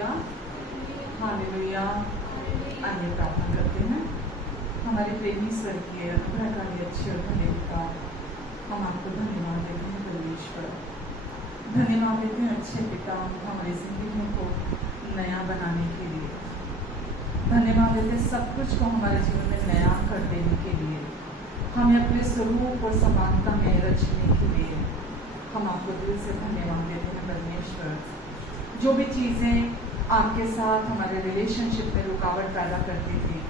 Hallelujah, hallelujah. आइए प्रार्थना करते हैं। हमारे प्रेमी स्वर्गीय अनुग्रहकारी अच्छे और भले पिता, हम आपको धन्यवाद देते हैं परमेश्वर। धन्यवाद देते हैं अच्छे पिता हमारी जिंदगी को नया बनाने के लिए। धन्यवाद देते हैं सब कुछ को हमारे जीवन में नया कर देने के लिए, हमें अपने स्वरूप और समानता में रचने के लिए। हम आपको दिल से धन्यवाद देते हैं परमेश्वर। जो भी चीज़ें आपके साथ हमारे रिलेशनशिप में रुकावट पैदा करती थी,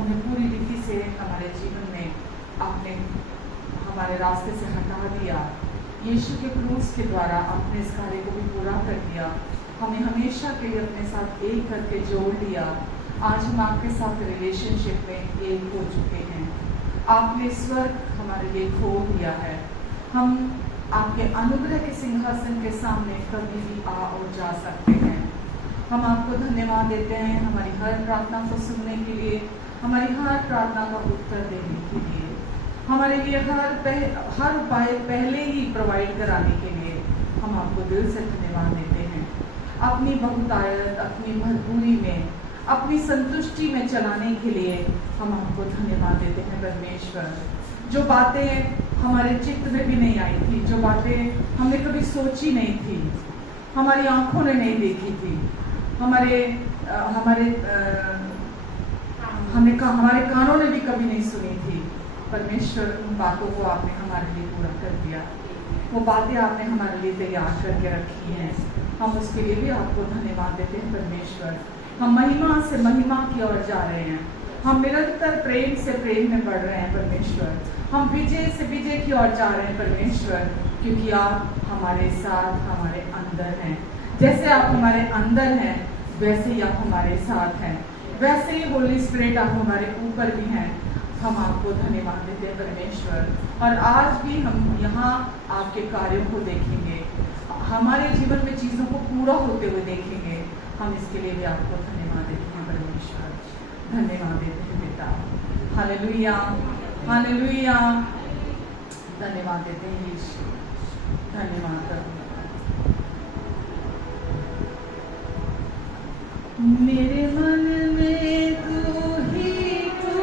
उन्हें पूरी रीति से हमारे जीवन में आपने हमारे रास्ते से हटा दिया। यीशु के क्रूस के द्वारा आपने इस कार्य को भी पूरा कर दिया, हमें हमेशा के लिए अपने साथ एक करके जोड़ लिया। आज हम आपके साथ रिलेशनशिप में एक हो चुके हैं। आपने स्वर्ग हमारे लिए खोल दिया है। हम आपके अनुग्रह के सिंहासन के सामने कभी भी आ और जा सकते हैं। हम आपको धन्यवाद देते हैं हमारी हर प्रार्थना को सुनने के लिए, हमारी हर प्रार्थना का उत्तर देने के लिए, हमारे लिए हर उपाय पहले ही प्रोवाइड कराने के लिए। हम आपको दिल से धन्यवाद देते हैं। अपनी बहुतायत, अपनी भरपूरी में, अपनी संतुष्टि में चलाने के लिए हम आपको धन्यवाद देते हैं परमेश्वर। जो बातें हमारे चित्त में भी नहीं आई थी, जो बातें हमने कभी सोची नहीं थी, हमारी आंखों ने नहीं देखी थी, हमारे कानों ने भी कभी नहीं सुनी थी, परमेश्वर उन बातों को आपने हमारे लिए पूरा कर दिया। वो बातें आपने हमारे लिए तैयार करके रखी हैं, हम उसके लिए भी आपको धन्यवाद देते हैं परमेश्वर। हम महिमा से महिमा की ओर जा रहे हैं, हम निरंतर प्रेम से प्रेम में बढ़ रहे हैं परमेश्वर। हम विजय से विजय की ओर जा रहे हैं परमेश्वर, क्योंकि आप हमारे साथ हमारे अंदर हैं। जैसे आप हमारे अंदर हैं, वैसे ही आप हमारे साथ हैं, वैसे ही होली स्पिरिट आप हमारे ऊपर भी हैं। हम आपको धन्यवाद देते हैं परमेश्वर। और आज भी हम यहाँ आपके कार्यों को देखेंगे, हमारे जीवन में चीज़ों को पूरा होते हुए देखेंगे। हम इसके लिए भी आपको धन्यवाद देते हैं परमेश्वर। धन्यवाद देते हैं पिता। Hallelujah, hallelujah. धन्यवाद देते हैं यीशु, धन्यवाद प्रभु। मेरे मन में तू ही तू,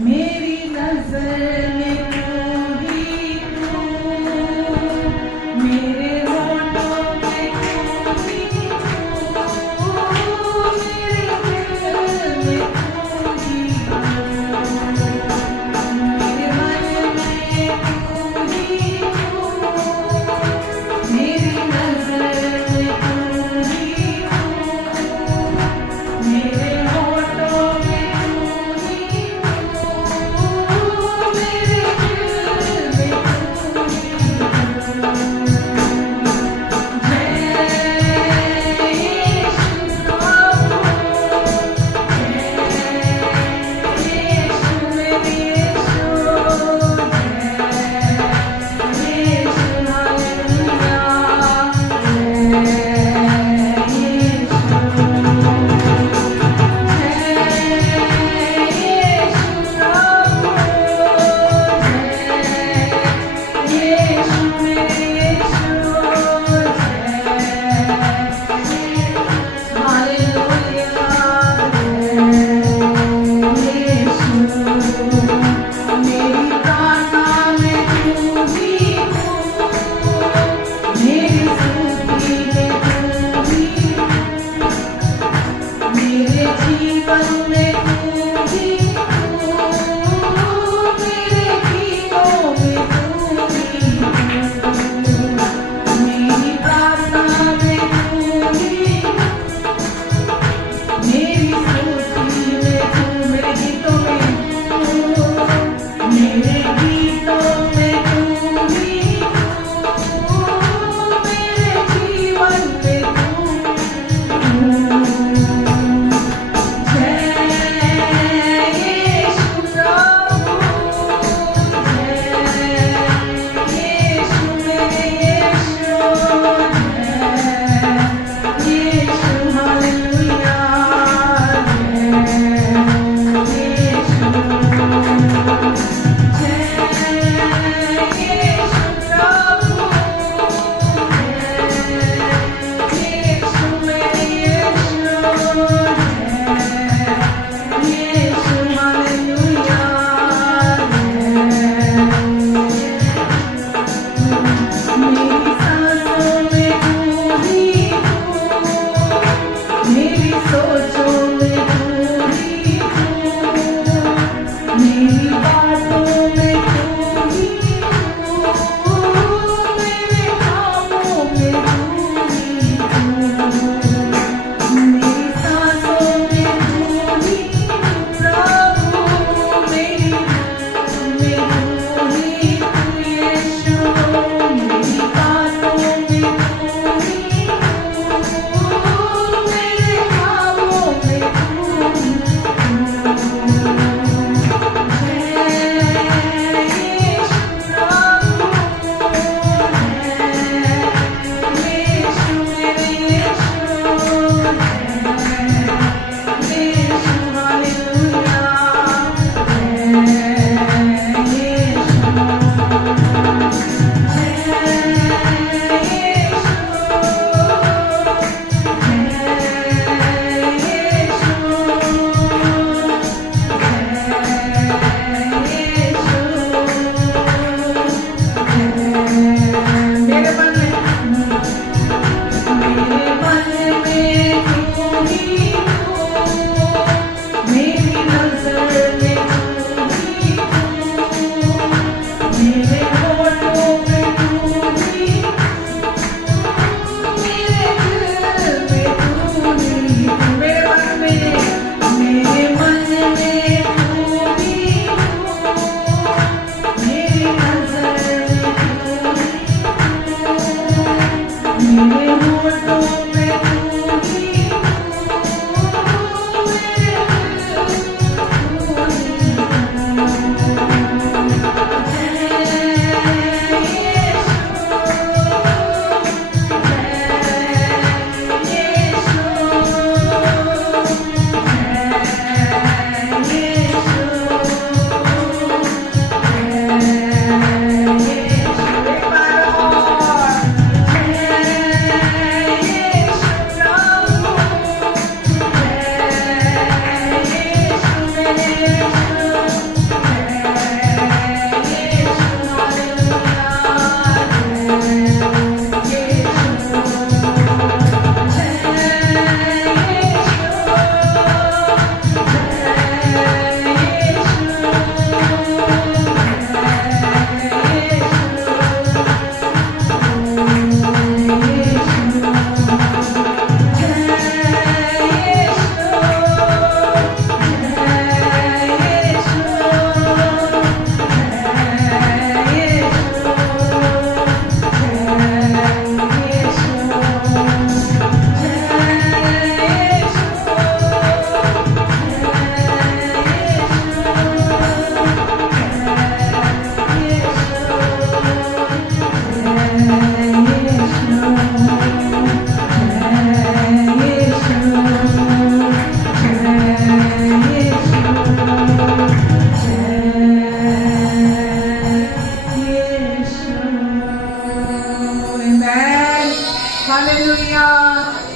मेरी नजर में तू ही तू, मेरे होठों पे तू ही तू, मेरे दिल में तू ही तू, मेरे मन में तू ही तू, मेरी नजर में तू ही तू।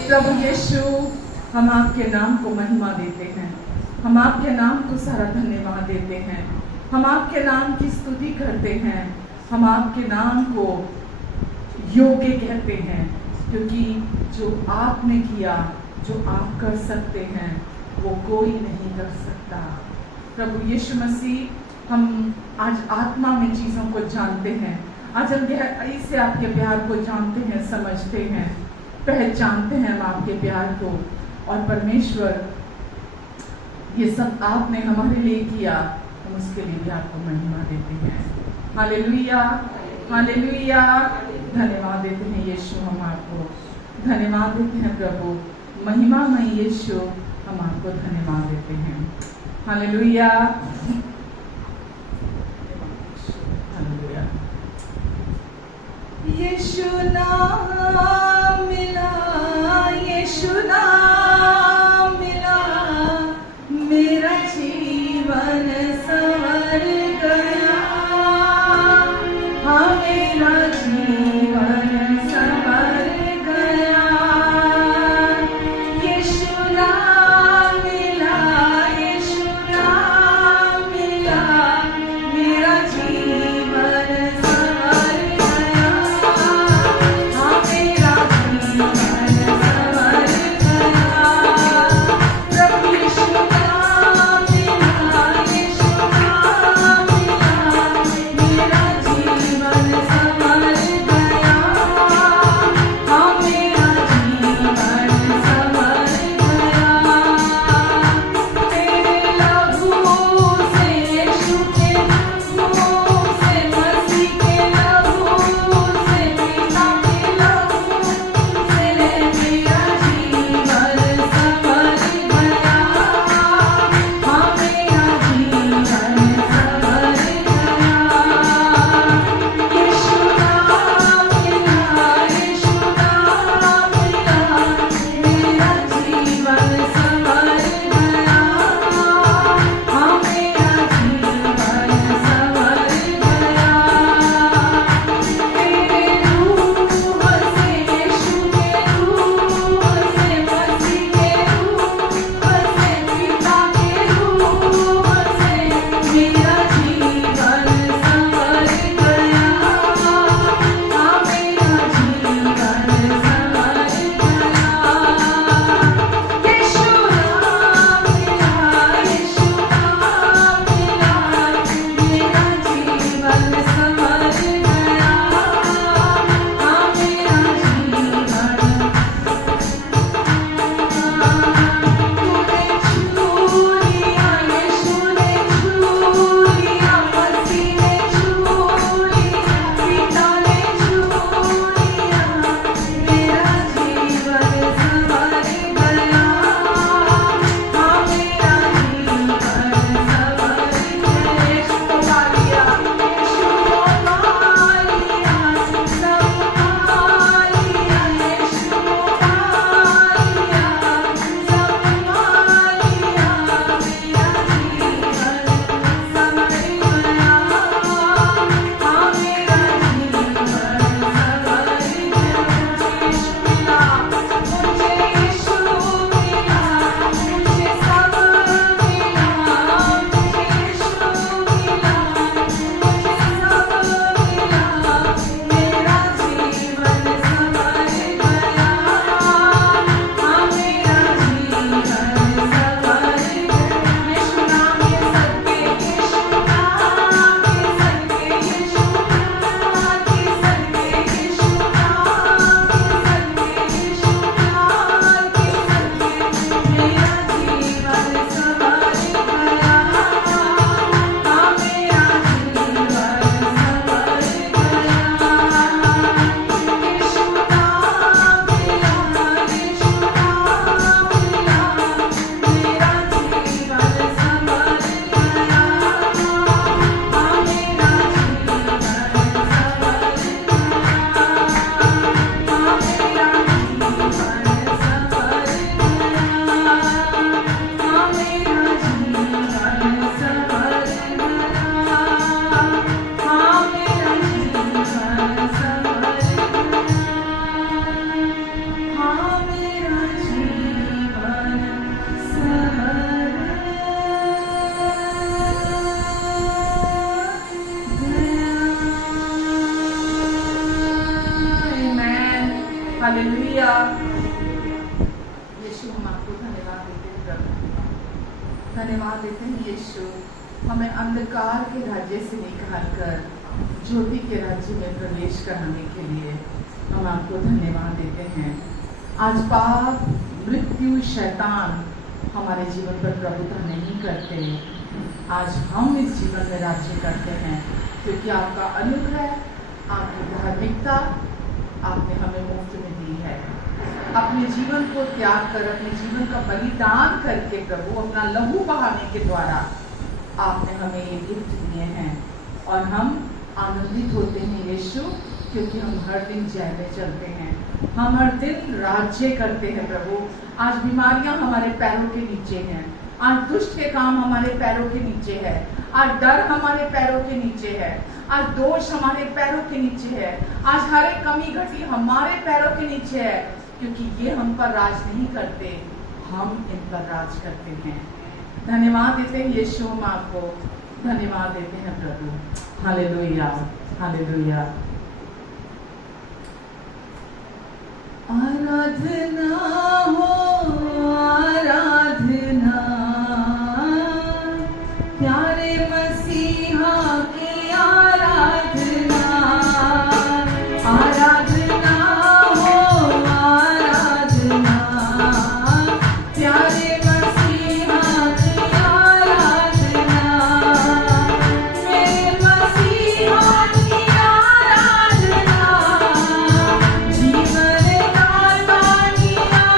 प्रभु यीशु, हम आपके नाम को महिमा देते हैं, हम आपके नाम को सारा धन्यवाद देते हैं, हम आपके नाम की स्तुति करते हैं, हम आपके नाम को योग्य कहते हैं, क्योंकि जो आपने किया, जो आप कर सकते हैं, वो कोई नहीं कर सकता। प्रभु यीशु मसीह, हम आज आत्मा में चीज़ों को जानते हैं, आज हम गहराई से आपके प्यार को जानते हैं, समझते हैं, पहचानते हैं हम आपके प्यार को। और परमेश्वर, ये सब आपने हमारे लिए किया, हम उसके लिए भी आपको महिमा देते हैं। हालेलुया, हालेलुया, धन्यवाद देते हैं यीशु, हम आपको धन्यवाद देते हैं प्रभु, महिमामय यीशु, हम आपको धन्यवाद देते हैं। हालेलुया, यीशु नाम मिला, यीशु नाम मिला, मेरा जीवन संवर गया, हाँ मेरा जीवन संवर गया। यीशु नाम मिला, यीशु नाम मिला, मेरा जीवन संवर गया, हाँ मेरा जीवन धन्यवाद देते हैं यीशु, हमें अंधकार के राज्य से निकालकर ज्योति के राज्य में प्रवेश कराने के लिए हम आपको धन्यवाद देते हैं। आज पाप, मृत्यु, शैतान हमारे जीवन पर प्रभुता नहीं करते। आज हम इस जीवन में राज्य करते हैं क्योंकि आपका अनुग्रह, आपकी धार्मिकता आपने हमें मुफ्त में दी है। अपने जीवन को त्याग कर, अपने जीवन का बलिदान करके प्रभु अपना लहू बहाने के द्वारा आपने हमें ये गिफ्ट दिए हैं और हम आनंदित होते हैं यीशु, क्योंकि हम हर दिन जय में चलते हैं, हम हर दिन राज्य करते हैं प्रभु। आज बीमारियां हमारे पैरों के नीचे हैं, आज दुष्ट के काम हमारे पैरों के नीचे है, आज डर हमारे पैरों के नीचे है, आज दोष हमारे पैरों के नीचे है, आज हर एक कमी घटी हमारे पैरों के नीचे है, क्योंकि ये हम पर राज नहीं करते, हम इन पर राज करते हैं। धन्यवाद देते हैं यीशु, हम आपको धन्यवाद देते हैं प्रभु। Hallelujah, hallelujah. आराधना हो आराधना, प्यारे मसीहा की आराधना। आराधना हो आराधना, प्यारे मसीहा की आराधना। मेरे मसीहा की आराधना, जीवन दाता की आराधना।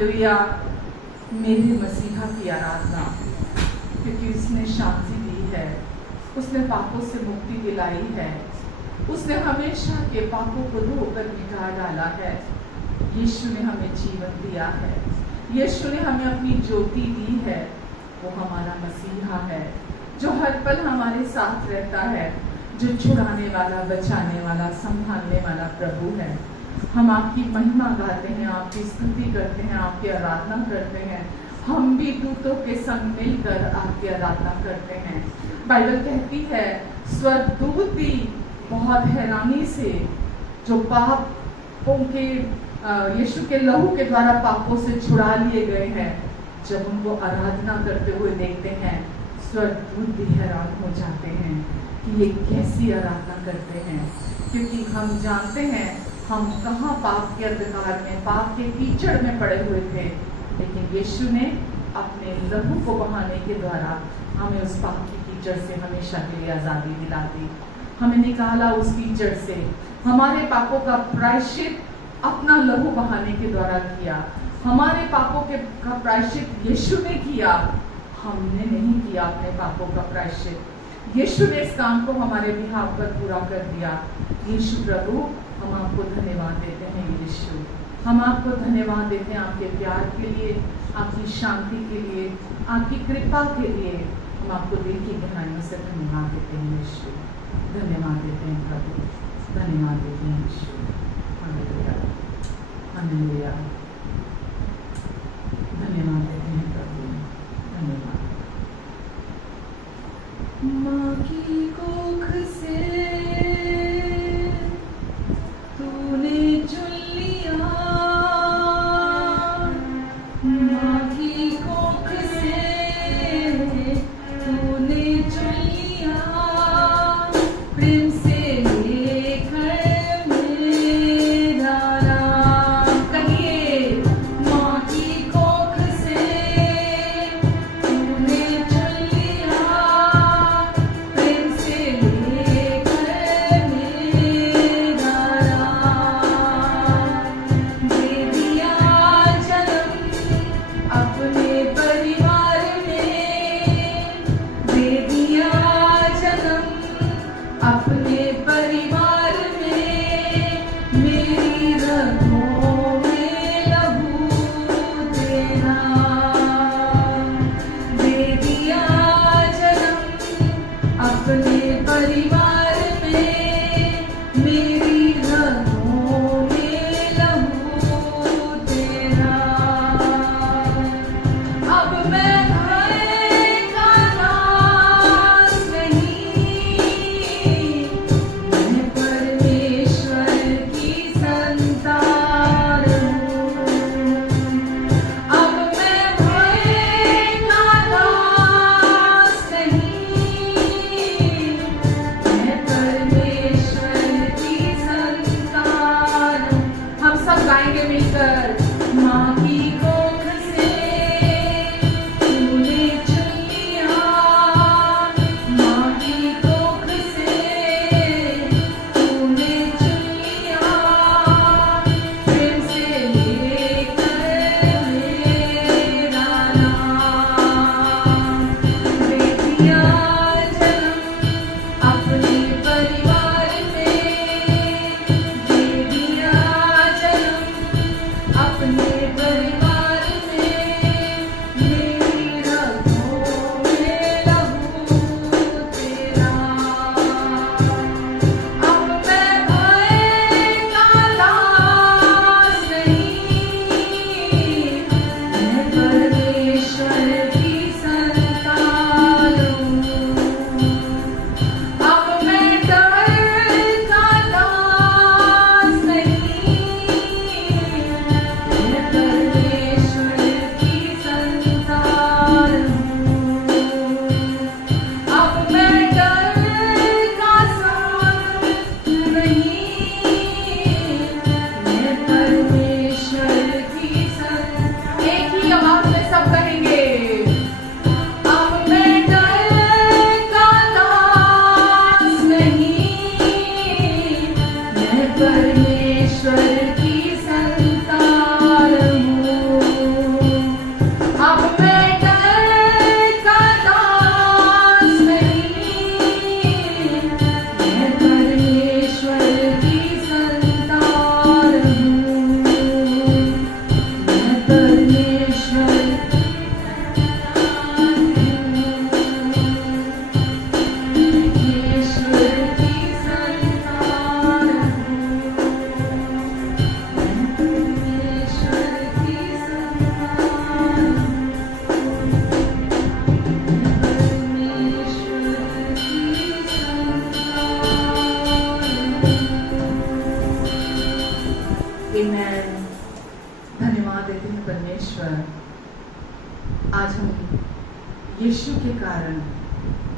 हालेलुया। मेरे मसीहा की आराधना, क्योंकि उसने शांति दी है, उसने पापों से मुक्ति दिलाई है, उसने हमेशा के पापों को धोकर मिटा डाला है। यीशु ने हमें जीवन दिया है, यीशु ने हमें अपनी ज्योति दी है। वो हमारा मसीहा है जो हर पल हमारे साथ रहता है, जो छुड़ाने वाला, बचाने वाला, संभालने वाला प्रभु है। हम आपकी महिमा गाते हैं, आपकी स्तुति करते हैं, आपकी आराधना करते हैं। हम भी दूतों के संग मिलकर आपकी आराधना करते हैं। बाइबल कहती है स्वर्गदूत भी बहुत हैरानी से जो पापों के यीशु के लहू के द्वारा पापों से छुड़ा लिए गए हैं, जब उनको आराधना करते हुए देखते हैं, स्वर्गदूत भी हैरान हो जाते हैं कि ये कैसी आराधना करते हैं। क्योंकि हम जानते हैं हम कहाँ पाप के अंधकार में, पाप के कीचड़ में पड़े हुए थे, लेकिन यीशु ने अपने लहू को बहाने के द्वारा हमें उस पाप के कीचड़ से हमेशा के लिए आज़ादी दिला दी, हमें निकाला उस कीचड़ से। हमारे पापों का प्रायश्चित अपना लहू बहाने के द्वारा किया। हमारे पापों के का प्रायश्चित यीशु ने किया, हमने नहीं किया अपने पापों का प्रायश्चित। यीशु ने इस काम को हमारे बिहाफ पर पूरा कर दिया। यीशु प्रभु, हम आपको धन्यवाद देते हैं। यीशु, हम आपको धन्यवाद देते हैं आपके प्यार के लिए, आपकी शांति के लिए, आपकी कृपा के लिए। हम आपको दिल की गहराइयों से धन्यवाद देते हैं। यीशु, धन्यवाद देते हैं प्रभु, धन्यवाद देते हैं यीशु। हालेलुया, हालेलुया, धन्यवाद देते हैं प्रभु, धन्यवाद। माँ की कोख से तूने चुन लिया, माँ की कोख से तूने चुन लिया, प्रेम से लेकर मेरा नाम। कहिए, माँ की कोख से तूने चुन लिया, प्रेम से लेकर मेरा नाम। दे दिया जन्म अपने परिवार में, दे दिया जन्म अपने परिवार में, मेरी रगों में लहू तेरा। दे दिया जन्म अपने परिवार में, मेरी रगों में लहू तेरा। अब मैं भय का नाश नहीं, मैं परमेश्वर की संतान हूँ। अब मैं भय का नाश नहीं, मैं परमेश्वर की संतान हूँ। हम सब गाएंगे मिलकर। माँ की कोख से तूने चुन लिया, माँ की कोख से तूने चुन लिया, प्रेम से लेकर मेरा नाम। दे दिया जन्म अपने परिवार में, दे दिया जन्म अपने परिवार में, मेरी रगों में लहू तेरा। अब मैं भय का लाश नहीं, मैं परमेश्वर की संतान हूँ। अब मैं डर का दास नहीं, मैं परमेश्वर की संतान हूँ। अब मैं डर का साथ नहीं, मैं परमेश्वर की संतान। एक ही आवाज में सब कहेंगे। अब मैं डर का दास नहीं, मैं परमेश्वर की संतान हूँ। आमेन। धन्यवाद देते हैं परमेश्वर, आज हम यीशु के कारण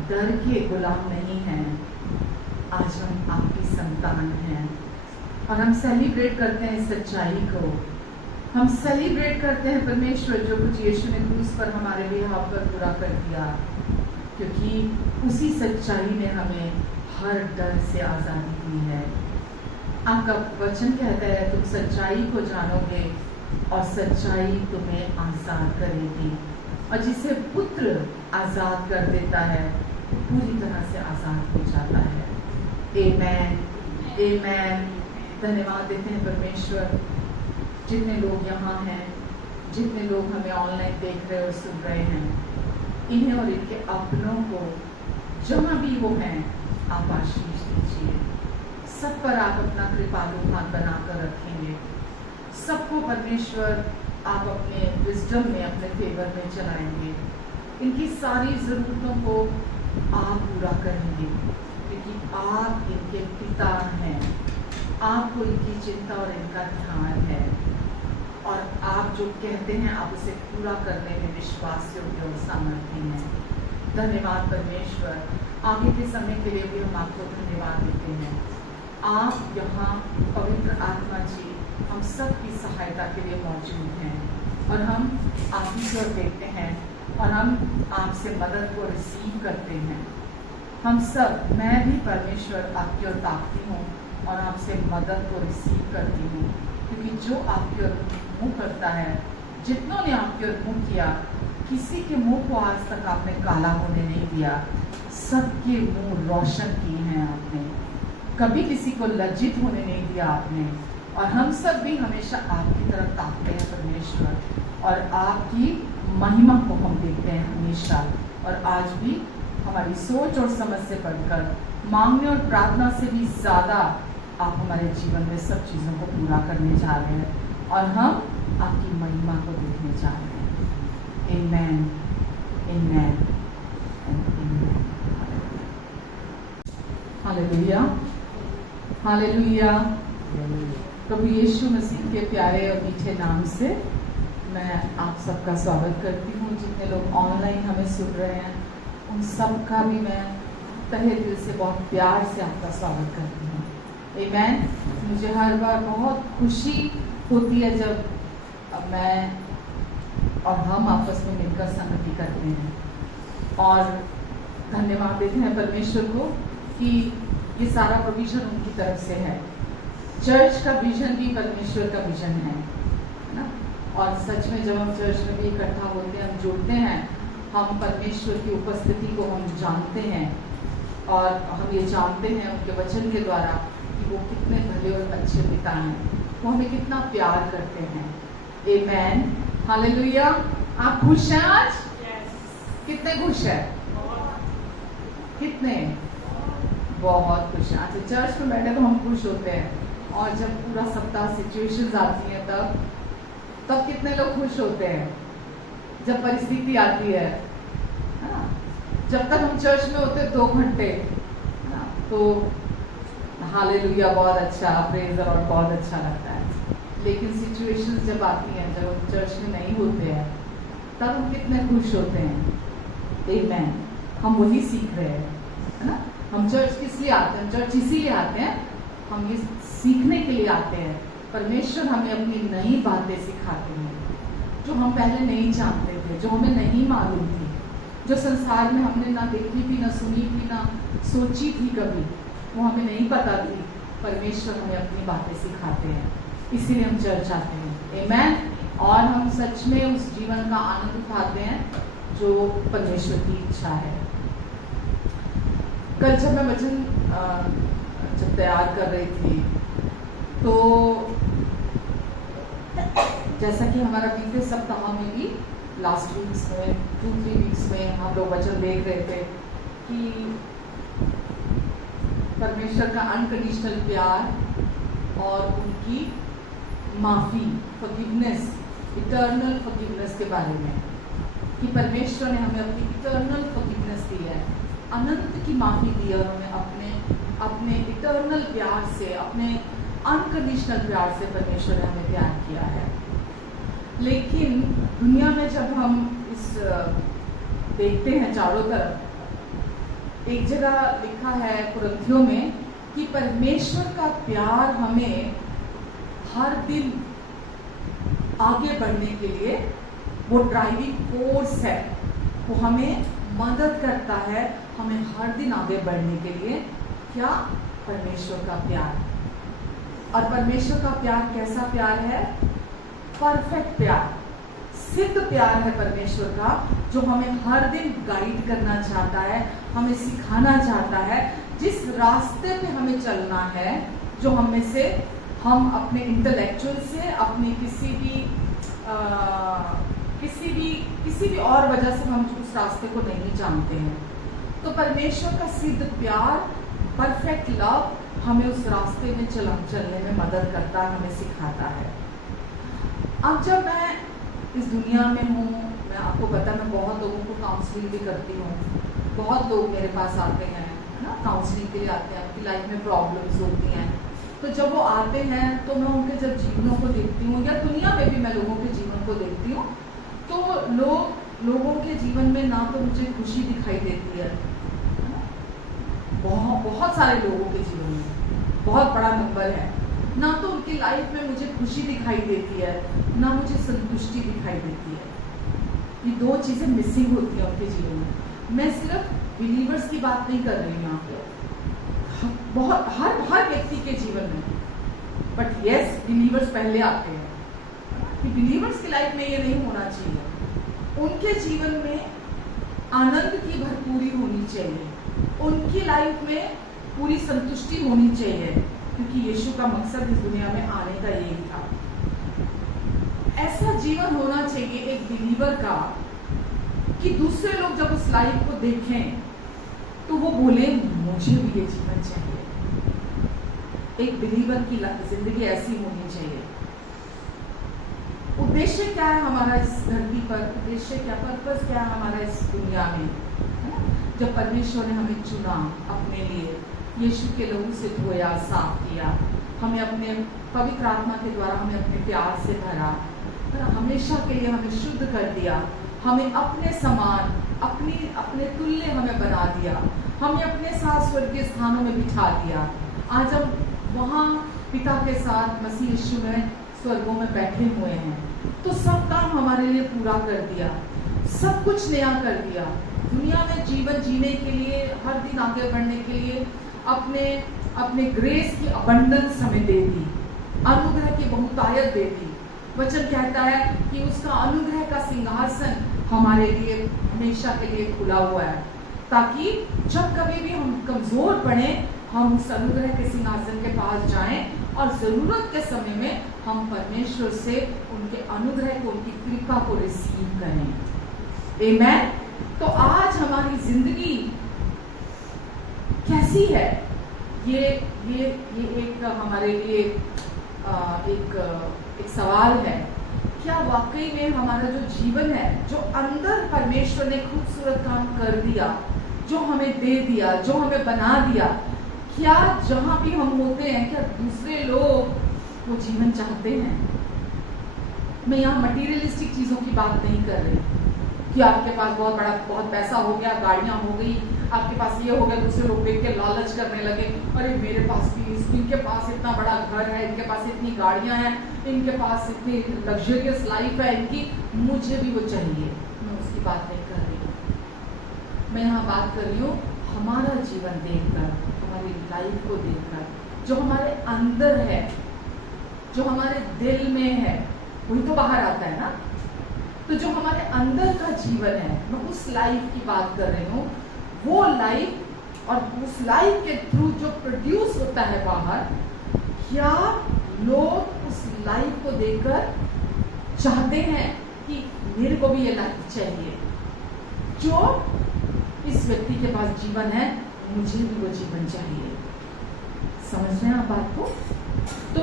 डर के गुलाम नहीं हैं। आज हम आपकी संतान हैं और हम सेलिब्रेट करते हैं सच्चाई को। हम सेलिब्रेट करते हैं परमेश्वर जो कुछ यीशु ने क्रूस पर हमारे लिए यहाँ पर पूरा कर दिया, क्योंकि उसी सच्चाई ने हमें हर डर से आज़ादी दी है। आपका वचन कहता है तुम सच्चाई को जानोगे और सच्चाई तुम्हें आज़ाद करेगी, और जिसे पुत्र आज़ाद कर देता है वो पूरी तरह से आज़ाद हो जाता है। आमेन, आमेन। धन्यवाद देते हैं परमेश्वर, जितने लोग यहाँ हैं, जितने लोग हमें ऑनलाइन देख रहे और सुन रहे हैं, इन्हें और इनके अपनों को जहाँ भी वो हैं आप आशीष दीजिए। सब पर आप अपना कृपालु हाथ बनाकर रखेंगे। सबको परमेश्वर आप अपने विजडम में, अपने फेवर में चलाएंगे। इनकी सारी ज़रूरतों को आप पूरा करेंगे, क्योंकि आप इनके पिता हैं। आपको इनकी चिंता और इनका ध्यान है, और आप जो कहते हैं आप उसे पूरा करने में विश्वास योग्य और सामर्थ्य हैं। धन्यवाद परमेश्वर, आगे के समय के लिए भी हम आपको धन्यवाद देते हैं। आप यहाँ पवित्र आत्मा जी हम सब की सहायता के लिए मौजूद हैं, और हम आप ही को देखते हैं और हम आपसे मदद को रिसीव करते हैं। हम सब, मैं भी परमेश्वर आपकी ओर ताकती हूँ और आपसे मदद को रिसीव करती हूँ, क्योंकि जो आपकी ओर मुँह करता है, जितनों ने आपकी ओर मुँह किया, किसी के मुँह को आज तक आपने काला होने नहीं दिया। सबके मुँह रोशन किए हैं आपने, कभी किसी को लज्जित होने नहीं दिया आपने। और हम सब भी हमेशा आपकी तरफ ताकते हैं परमेश्वर, और आपकी महिमा को हम देखते हैं हमेशा। और आज भी हमारी सोच और समझ से बढ़कर, मांगने और प्रार्थना से भी ज़्यादा आप हमारे जीवन में सब चीज़ों को पूरा करने जा रहे हैं, और हम आपकी महिमा को देखने जा रहे हैं। आमेन, आमेन, आमेन। Hallelujah, hallelujah. प्रभु यीशु मसीह के प्यारे और मीठे नाम से मैं आप सबका स्वागत करती हूँ। जितने लोग ऑनलाइन हमें सुन रहे हैं, उन सब का भी मैं तहे दिल से बहुत प्यार से आपका स्वागत करती हूँ। आमेन। मुझे हर बार बहुत खुशी होती है जब मैं और हम आपस में मिलकर संगति करते हैं, और धन्यवाद देते हैं परमेश्वर को कि ये सारा प्रोविजन उनकी तरफ से है। चर्च का विजन भी परमेश्वर का विजन है ना। और सच में जब हम चर्च में भी इकट्ठा होते हैं, हम जुड़ते हैं, हम परमेश्वर की उपस्थिति को हम जानते हैं, और हम ये जानते हैं उनके वचन के द्वारा कि वो कितने भले और अच्छे पिता हैं, वो हमें कितना प्यार करते हैं। आमेन, हालेलुया। आप खुश हैं आज? कितने खुश हैं? कितने? बहुत खुश हैं। अच्छा, चर्च में बैठे तो हम खुश होते हैं, और जब पूरा सप्ताह सिचुएशंस आती हैं तब कितने लोग खुश होते हैं? जब परिस्थिति आती है ना। जब तक हम चर्च में होते 2 घंटे ना, तो हालेलुया, बहुत अच्छा, प्रेज द लॉर्ड, बहुत अच्छा लगता है। लेकिन सिचुएशंस जब आती हैं, जब हम चर्च में नहीं होते हैं, तब हम कितने खुश होते हैं। आमेन। हम वही सीख रहे हैं, है ना। हम चर्च किस लिए आते हैं? चर्च इसीलिए आते हैं, हम ये सीखने के लिए आते हैं। परमेश्वर हमें अपनी नई बातें सिखाते हैं, जो हम पहले नहीं जानते थे, जो हमें नहीं मालूम थी, जो संसार में हमने ना देखी थी, ना सुनी थी, ना सोची थी कभी, वो हमें नहीं पता थी। परमेश्वर हमें अपनी बातें सिखाते हैं, इसीलिए हम चर्च आते हैं। आमेन। और हम सच में उस जीवन का आनंद उठाते हैं जो परमेश्वर की इच्छा है। कल जब मैं वचन जब तैयार कर रही थी, तो जैसा कि हमारा बीते सप्ताह में भी, लास्ट वीक्स में, 2-3 वीक्स में हम लोग वचन देख रहे थे कि परमेश्वर का अनकंडीशनल प्यार और उनकी माफ़ी, फॉरगिवनेस, इटर्नल फॉरगिवनेस के बारे में, कि परमेश्वर ने हमें अपनी इटर्नल फॉरगिवनेस दी है, अनंत की माफ़ी दी है, और हमें अपने इटर्नल प्यार से, अपने अनकंडीशनल प्यार से परमेश्वर ने हमें प्यार किया है। लेकिन दुनिया में जब हम इस देखते हैं चारों तरफ, एक जगह लिखा है कुरिन्थियों में कि परमेश्वर का प्यार हमें हर दिन आगे बढ़ने के लिए वो ड्राइविंग फोर्स है, वो हमें मदद करता है हमें हर दिन आगे बढ़ने के लिए। क्या? परमेश्वर का प्यार। और परमेश्वर का प्यार कैसा प्यार है? परफेक्ट प्यार, सिद्ध प्यार है परमेश्वर का, जो हमें हर दिन गाइड करना चाहता है, हमें सिखाना चाहता है जिस रास्ते पे हमें चलना है, जो हमें से हम अपने इंटेलेक्चुअल से, अपने किसी भी और वजह से हम उस रास्ते को नहीं जानते हैं। तो परमेश्वर का सिद्ध प्यार, परफेक्ट लव हमें उस रास्ते में चलने में मदद करता है, हमें सिखाता है। अब जब मैं इस दुनिया में हूँ, मैं आपको पता, मैं बहुत लोगों को काउंसलिंग भी करती हूँ। बहुत लोग मेरे पास आते हैं, है ना, काउंसलिंग के लिए आते हैं, उनकी लाइफ में प्रॉब्लम्स होती हैं। तो जब वो आते हैं तो मैं उनके जब जीवनों को देखती हूँ, या दुनिया में भी मैं लोगों के जीवन को देखती हूँ, तो लोगों के जीवन में ना तो मुझे खुशी दिखाई देती है, बहुत सारे लोगों के जीवन में बहुत बड़ा नंबर है, ना तो उनकी लाइफ में मुझे खुशी दिखाई देती है, ना मुझे संतुष्टि दिखाई देती है। ये दो चीजें मिसिंग होती हैं उनके जीवन में। मैं सिर्फ बिलीवर्स की बात नहीं कर रही हूँ यहाँ पे, बहुत हर व्यक्ति के जीवन में, बट यस, बिलीवर्स पहले आते हैं कि बिलीवर्स की लाइफ में ये नहीं होना चाहिए। उनके जीवन में आनंद की भरपूरी होनी चाहिए, उनकी लाइफ में पूरी संतुष्टि होनी चाहिए, क्योंकि यीशु का मकसद इस दुनिया में आने का यही था। ऐसा जीवन होना चाहिए एक बिलीवर का कि दूसरे लोग जब उस लाइफ को देखें तो वो बोले मुझे भी ये जीवन चाहिए। एक बिलीवर की जिंदगी ऐसी होनी चाहिए। उद्देश्य क्या है हमारा इस धरती पर? उद्देश्य क्या, पर्पस क्या है हमारा इस दुनिया में? जब परमेश्वर ने हमें चुना अपने लिए, यीशु के लहू से धोया, साफ किया, हमें अपने पवित्र आत्मा के द्वारा हमें अपने प्यार से भरा, हमेशा के लिए हमें शुद्ध कर दिया, हमें अपने समान, अपने तुल्य हमें बना दिया, हमें अपने साथ स्वर्गीय स्थानों में बिठा दिया। आज हम वहाँ पिता के साथ मसीह यीशु में स्वर्गों में बैठे हुए हैं। तो सब काम हमारे लिए पूरा कर दिया, सब कुछ नया कर दिया। दुनिया में जीवन जीने के लिए, हर दिन आगे बढ़ने के लिए अपने ग्रेस की अबंडेंस हमें दे दी, अनुग्रह की बहुतायत दे दी। वचन कहता है कि उसका अनुग्रह का सिंहासन हमारे लिए हमेशा के लिए खुला हुआ है, ताकि जब कभी भी हम कमजोर पड़े, हम उस अनुग्रह के सिंहासन के पास जाएं और जरूरत के समय में हम परमेश्वर से उनके अनुग्रह को, उनकी कृपा को रिसीव करें। आमेन। तो आज हमारी जिंदगी कैसी है? ये एक हमारे लिए एक सवाल है। क्या वाकई में हमारा जो जीवन है, जो अंदर परमेश्वर ने खूबसूरत काम कर दिया, जो हमें दे दिया, जो हमें बना दिया, क्या जहां भी हम होते हैं, क्या दूसरे लोग वो जीवन चाहते हैं? मैं यहाँ मटीरियलिस्टिक चीजों की बात नहीं कर रही कि आपके पास बहुत पैसा हो गया, गाड़ियां हो गई, आपके पास ये हो गया, दूसरे लोग देख के लालच करने लगे, अरे मेरे पास भी, इनके पास इतना बड़ा घर है, इनके पास इतनी गाड़ियां हैं, इनके पास इतनी लग्जरियस लाइफ है इनकी, मुझे भी वो चाहिए। मैं उसकी बात नहीं कर रही हूँ। मैं यहाँ बात कर रही हूँ हमारा जीवन देखकर, हमारी लाइफ को देखकर, जो हमारे अंदर है, जो हमारे दिल में है, वही तो बाहर आता है ना। तो जो हमारे अंदर का जीवन है, मैं उस लाइफ की बात कर रही हूँ। वो लाइफ और उस लाइफ के थ्रू जो प्रोड्यूस होता है बाहर, क्या लोग उस लाइफ को देखकर चाहते हैं कि मेरे को भी ये लाइफ चाहिए? जो इस व्यक्ति के पास जीवन है, मुझे भी वो जीवन चाहिए। समझ रहे हैं आप बात को? तो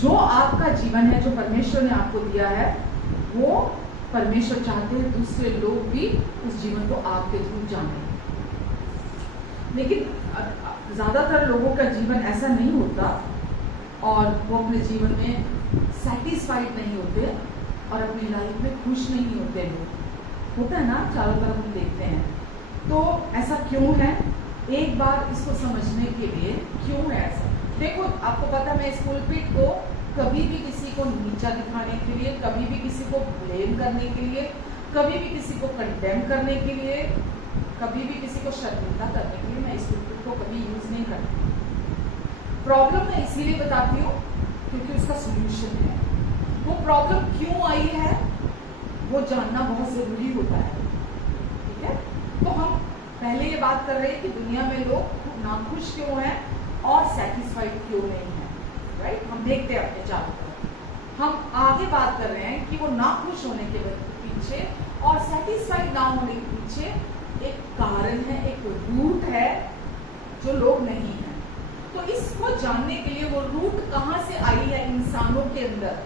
जो आपका जीवन है, जो परमेश्वर ने आपको दिया है, वो परमेश्वर चाहते हैं दूसरे लोग भी उस जीवन को आपके थ्रू जाने। लेकिन ज्यादातर लोगों का जीवन ऐसा नहीं होता और वो अपने जीवन में सेटिस्फाइड नहीं होते और अपनी लाइफ में खुश नहीं होते लोग। होता है ना, चारों तरफ हम देखते हैं। तो ऐसा क्यों है? एक बार इसको समझने के लिए क्यों है ऐसा, देखो आपको पता है, मैं इस पुलपिट को कभी भी किसी को नीचा दिखाने के लिए, कभी भी किसी को ब्लेम करने के लिए, कभी भी किसी को कंडेम करने के लिए, कभी भी किसी को शर्मिंदा करने के लिए मैं इस पुलपिट को कभी यूज नहीं करती। प्रॉब्लम मैं इसीलिए बताती हूँ क्योंकि उसका सोल्यूशन है। वो प्रॉब्लम क्यों आई है वो जानना बहुत जरूरी होता है, ठीक है? तो हम पहले ये बात कर रहे हैं कि दुनिया में लोग नाखुश क्यों हैं और सेटिस्फाइड क्यों नहीं है, राइट? हम देखते हैं अपने चारों तरफ। हम आगे बात कर रहे हैं कि वो नाखुश होने के पीछे और सेटिस्फाइड ना होने के पीछे एक कारण है, एक रूट है जो लोग नहीं है। तो इसको जानने के लिए वो रूट कहाँ से आई है इंसानों के अंदर,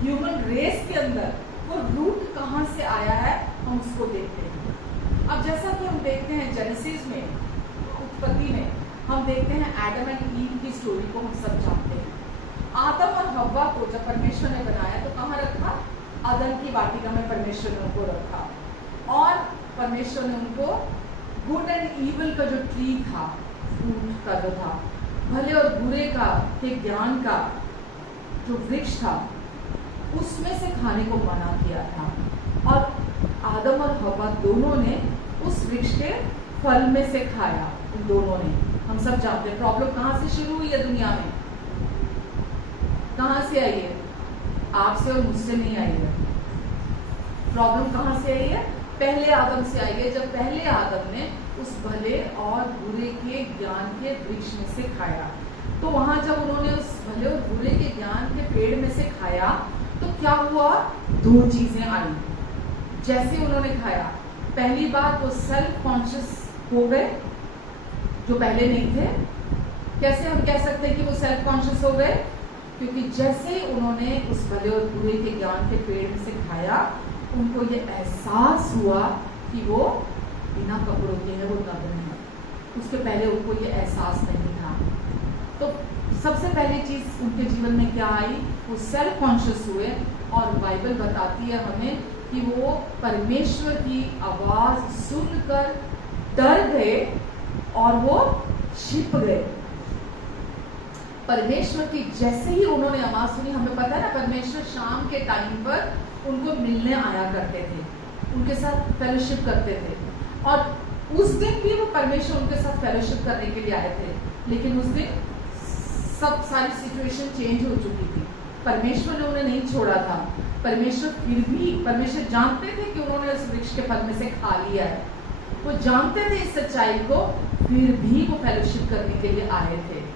ह्यूमन रेस के अंदर, वो रूट कहाँ से आया है, हम उसको देखते हैं। अब जैसा कि हम देखते हैं जेनेसिस में, उत्पत्ति में, हम देखते हैं एडम एंड ईव की स्टोरी को हम सब जानते हैं। आदम और हव्वा को जब परमेश्वर ने बनाया तो कहाँ रखा? अदन की वाटिका में परमेश्वर ने उनको रखा और परमेश्वर ने उनको गुड एंड इविल का जो ट्री था, फ्रूट का जो था, भले और बुरे का के ज्ञान का जो वृक्ष था, उसमें से खाने को मना किया था और आदम और हव्वा दोनों ने उस वृक्ष के फल में से खाया। उन दोनों ने, हम सब जानते हैं प्रॉब्लम कहाँ से शुरू हुई है दुनिया में, कहाँ से आई है? आपसे और मुझसे नहीं आई है। प्रॉब्लम कहाँ से आई है? पहले आदम से आई है, जब पहले आदम ने उस भले और बुरे के ज्ञान के वृक्ष में से खाया। तो वहां जब उन्होंने उस भले और बुरे के ज्ञान के पेड़ में से खाया तो क्या हुआ? दो चीजें आई। जैसे उन्होंने खाया, पहली बात वो सेल्फ कॉन्शियस हो गए जो पहले नहीं थे। कैसे हम कह सकते हैं कि वो सेल्फ कॉन्शियस हो गए? क्योंकि जैसे ही उन्होंने उस भले और बुरे के ज्ञान के पेड़ में से खाया, उनको ये एहसास हुआ कि वो बिना कपड़ों के हैं, वो नग्न है। उसके पहले उनको ये एहसास नहीं था। तो सबसे पहली चीज उनके जीवन में क्या आई? वो सेल्फ कॉन्शियस हुए और बाइबल बताती है हमें कि वो परमेश्वर की आवाज सुनकर डर गए और वो छिप गए। परमेश्वर की जैसे ही उन्होंने आवाज सुनी, हमें पता है ना, परमेश्वर शाम के टाइम पर उनको मिलने आया करते थे, उनके साथ फेलोशिप करते थे और उस दिन भी वो परमेश्वर उनके साथ फेलोशिप करने के लिए आए थे। लेकिन उस दिन सब सारी सिचुएशन चेंज हो चुकी थी। परमेश्वर ने उन्हें नहीं छोड़ा था। परमेश्वर फिर भी, परमेश्वर जानते थे कि उन्होंने उस वृक्ष के फल में से खा लिया है, वो जानते थे इस सच्चाई को, फिर भी वो फेलोशिप करने के लिए आए थे।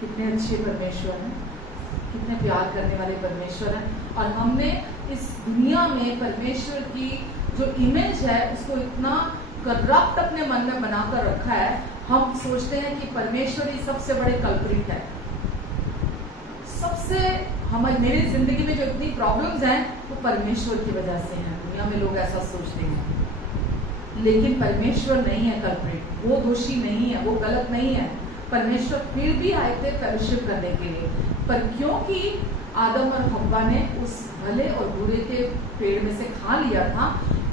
कितने अच्छे परमेश्वर हैं, कितने प्यार करने वाले परमेश्वर हैं। और हमने इस दुनिया में परमेश्वर की जो इमेज है उसको इतना करप्ट अपने मन में बनाकर रखा है, हम सोचते हैं कि परमेश्वर ही सबसे बड़े कल्प्रिट है। सबसे हमारी मेरी जिंदगी में जो इतनी प्रॉब्लम्स हैं वो परमेश्वर की वजह से हैं। दुनिया में लोग ऐसा सोचते हैं, लेकिन परमेश्वर नहीं है कल्प्रिट, वो दोषी नहीं है, वो गलत नहीं है। परमेश्वर फिर भी आए थे फेलोशिप करने के लिए, पर क्योंकि आदम और हव्वा ने उस भले और बुरे के पेड़ में से खा लिया था,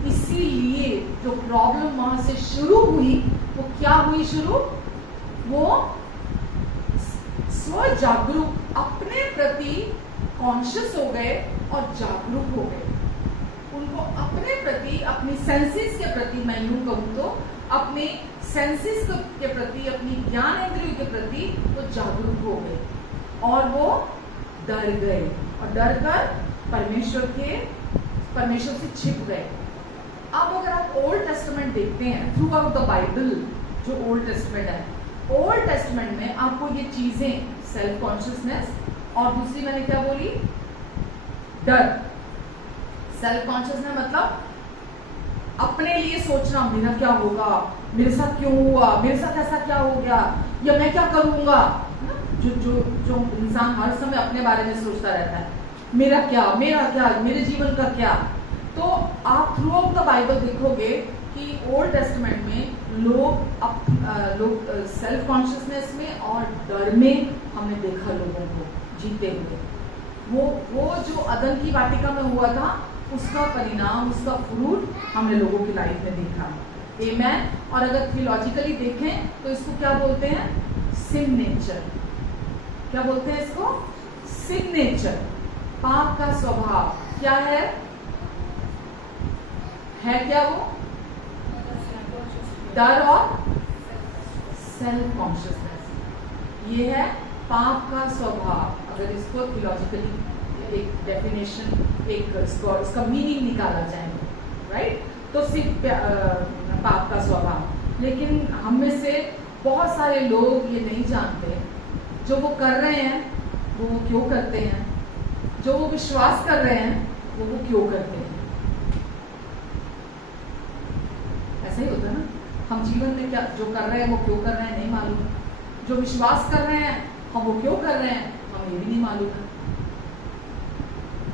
इसीलिए जो प्रॉब्लम वहां से शुरू हुई वो क्या हुई शुरू? वो स्व जागरूक, अपने प्रति कॉन्शियस हो गए और जागरूक हो गए। उनको अपने प्रति, अपनी सेंसेस के प्रति, मैं यूं कहूं तो अपने सेंसेस के प्रति, अपनी ज्ञान इंद्रियों के प्रति वो जागरूक हो गए और वो डर गए और डर कर परमेश्वर से छिप गए। अब अगर आप ओल्ड टेस्टामेंट देखते हैं, थ्रू आउट द बाइबल जो ओल्ड टेस्टामेंट है, ओल्ड टेस्टामेंट में आपको ये चीजें, सेल्फ कॉन्शियसनेस और दूसरी मैंने क्या बोली, डर। सेल्फ कॉन्शियसनेस मतलब अपने लिए सोचना, मेरा क्या होगा, मेरे साथ क्यों हुआ, मेरे साथ ऐसा क्या हो गया, या मैं क्या करूंगा। जो जो जो इंसान हर समय अपने बारे में सोचता रहता है, मेरा क्या, मेरे जीवन का क्या। तो आप थ्रू आउट द बाइबल देखोगे कि ओल्ड टेस्टामेंट में लोग सेल्फ कॉन्शियसनेस में और डर में हमने देखा लोगों को। जीते हुए। वो जो अदन की वाटिका में हुआ था, उसका परिणाम, उसका फ्रूट हमने लोगों की लाइफ में देखा। आमेन। और अगर थियोलॉजिकली देखें तो इसको क्या बोलते हैं? सिन नेचर। क्या बोलते हैं इसको? सिन नेचर। पाप का स्वभाव क्या है क्या वो? डर और सेल्फ कॉन्शियसनेस। ये है पाप का स्वभाव। अगर इसको थियोलॉजिकली एक डेफिनेशन, इसका मीनिंग निकाला जाए, राइट, तो सिर्फ पाप का स्वभाव। लेकिन हम में से बहुत सारे लोग ये नहीं जानते, जो वो कर रहे हैं वो क्यों करते हैं, जो वो विश्वास कर रहे हैं वो क्यों करते हैं। ऐसा ही होता है ना, हम जीवन में क्या जो कर रहे हैं वो क्यों कर रहे हैं नहीं मालूम, जो विश्वास कर रहे हैं हम वो क्यों कर रहे हैं हमें भी नहीं मालूम है।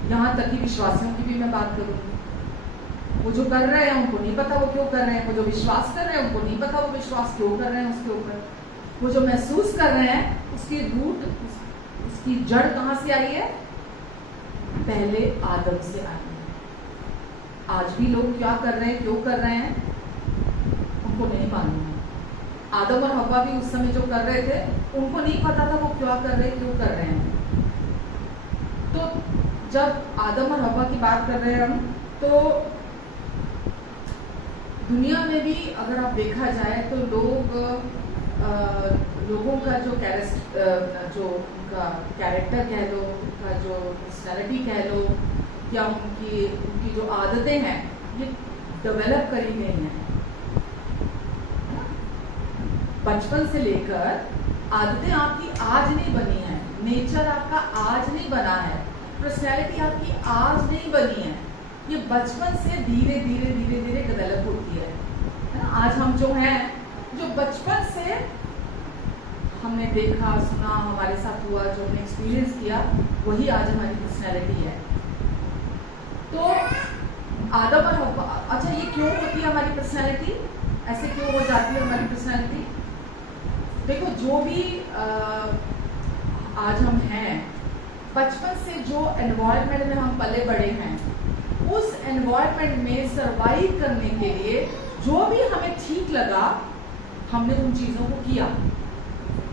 यहाँ तक कि विश्वासियों की भी मैं बात करूंगी, वो जो कर रहे हैं उनको नहीं पता वो क्यों कर रहे हैं, वो जो विश्वास कर रहे हैं उनको नहीं पता वो विश्वास क्यों कर रहे हैं उसके ऊपर। वो जो महसूस कर रहे हैं उसकी रूट, उसकी जड़ कहाँ से आई है? पहले आदम से आई है। आज भी लोग क्या कर रहे हैं, क्यों कर रहे हैं, उनको नहीं मालूम है। आदम और हव्वा भी उस समय जो कर रहे थे उनको नहीं पता था वो क्या कर रहे हैं, क्यों कर रहे हैं। तो जब आदम और हव्वा की बात कर रहे हैं हम, तो दुनिया में भी अगर आप देखा जाए तो लोगों का जो उनका कैरेक्टर कह लो, उनका जो पर्सनैलिटी कह लो, या उनकी जो आदतें हैं ये डेवलप करी गई हैं। बचपन से लेकर आदतें आपकी आज नहीं बनी है, नेचर आपका आज नहीं बना है, पर्सनैलिटी आपकी आज नहीं बनी है। ये बचपन से धीरे धीरे धीरे धीरे डेवलप होती है ना। आज हम जो हैं, जो बचपन से हमने देखा सुना, हमारे साथ हुआ, जो हमने एक्सपीरियंस किया, वही आज हमारी पर्सनैलिटी है। तो आदम और हव्वा, अच्छा ये क्यों होती है हमारी पर्सनैलिटी, ऐसे क्यों हो जाती है हमारी पर्सनैलिटी? देखो, जो भी आज हम हैं, बचपन से जो एनवायरनमेंट में हम पले बड़े हैं, उस एनवायरनमेंट में सरवाइव करने के लिए जो भी हमें ठीक लगा हमने उन चीजों को किया,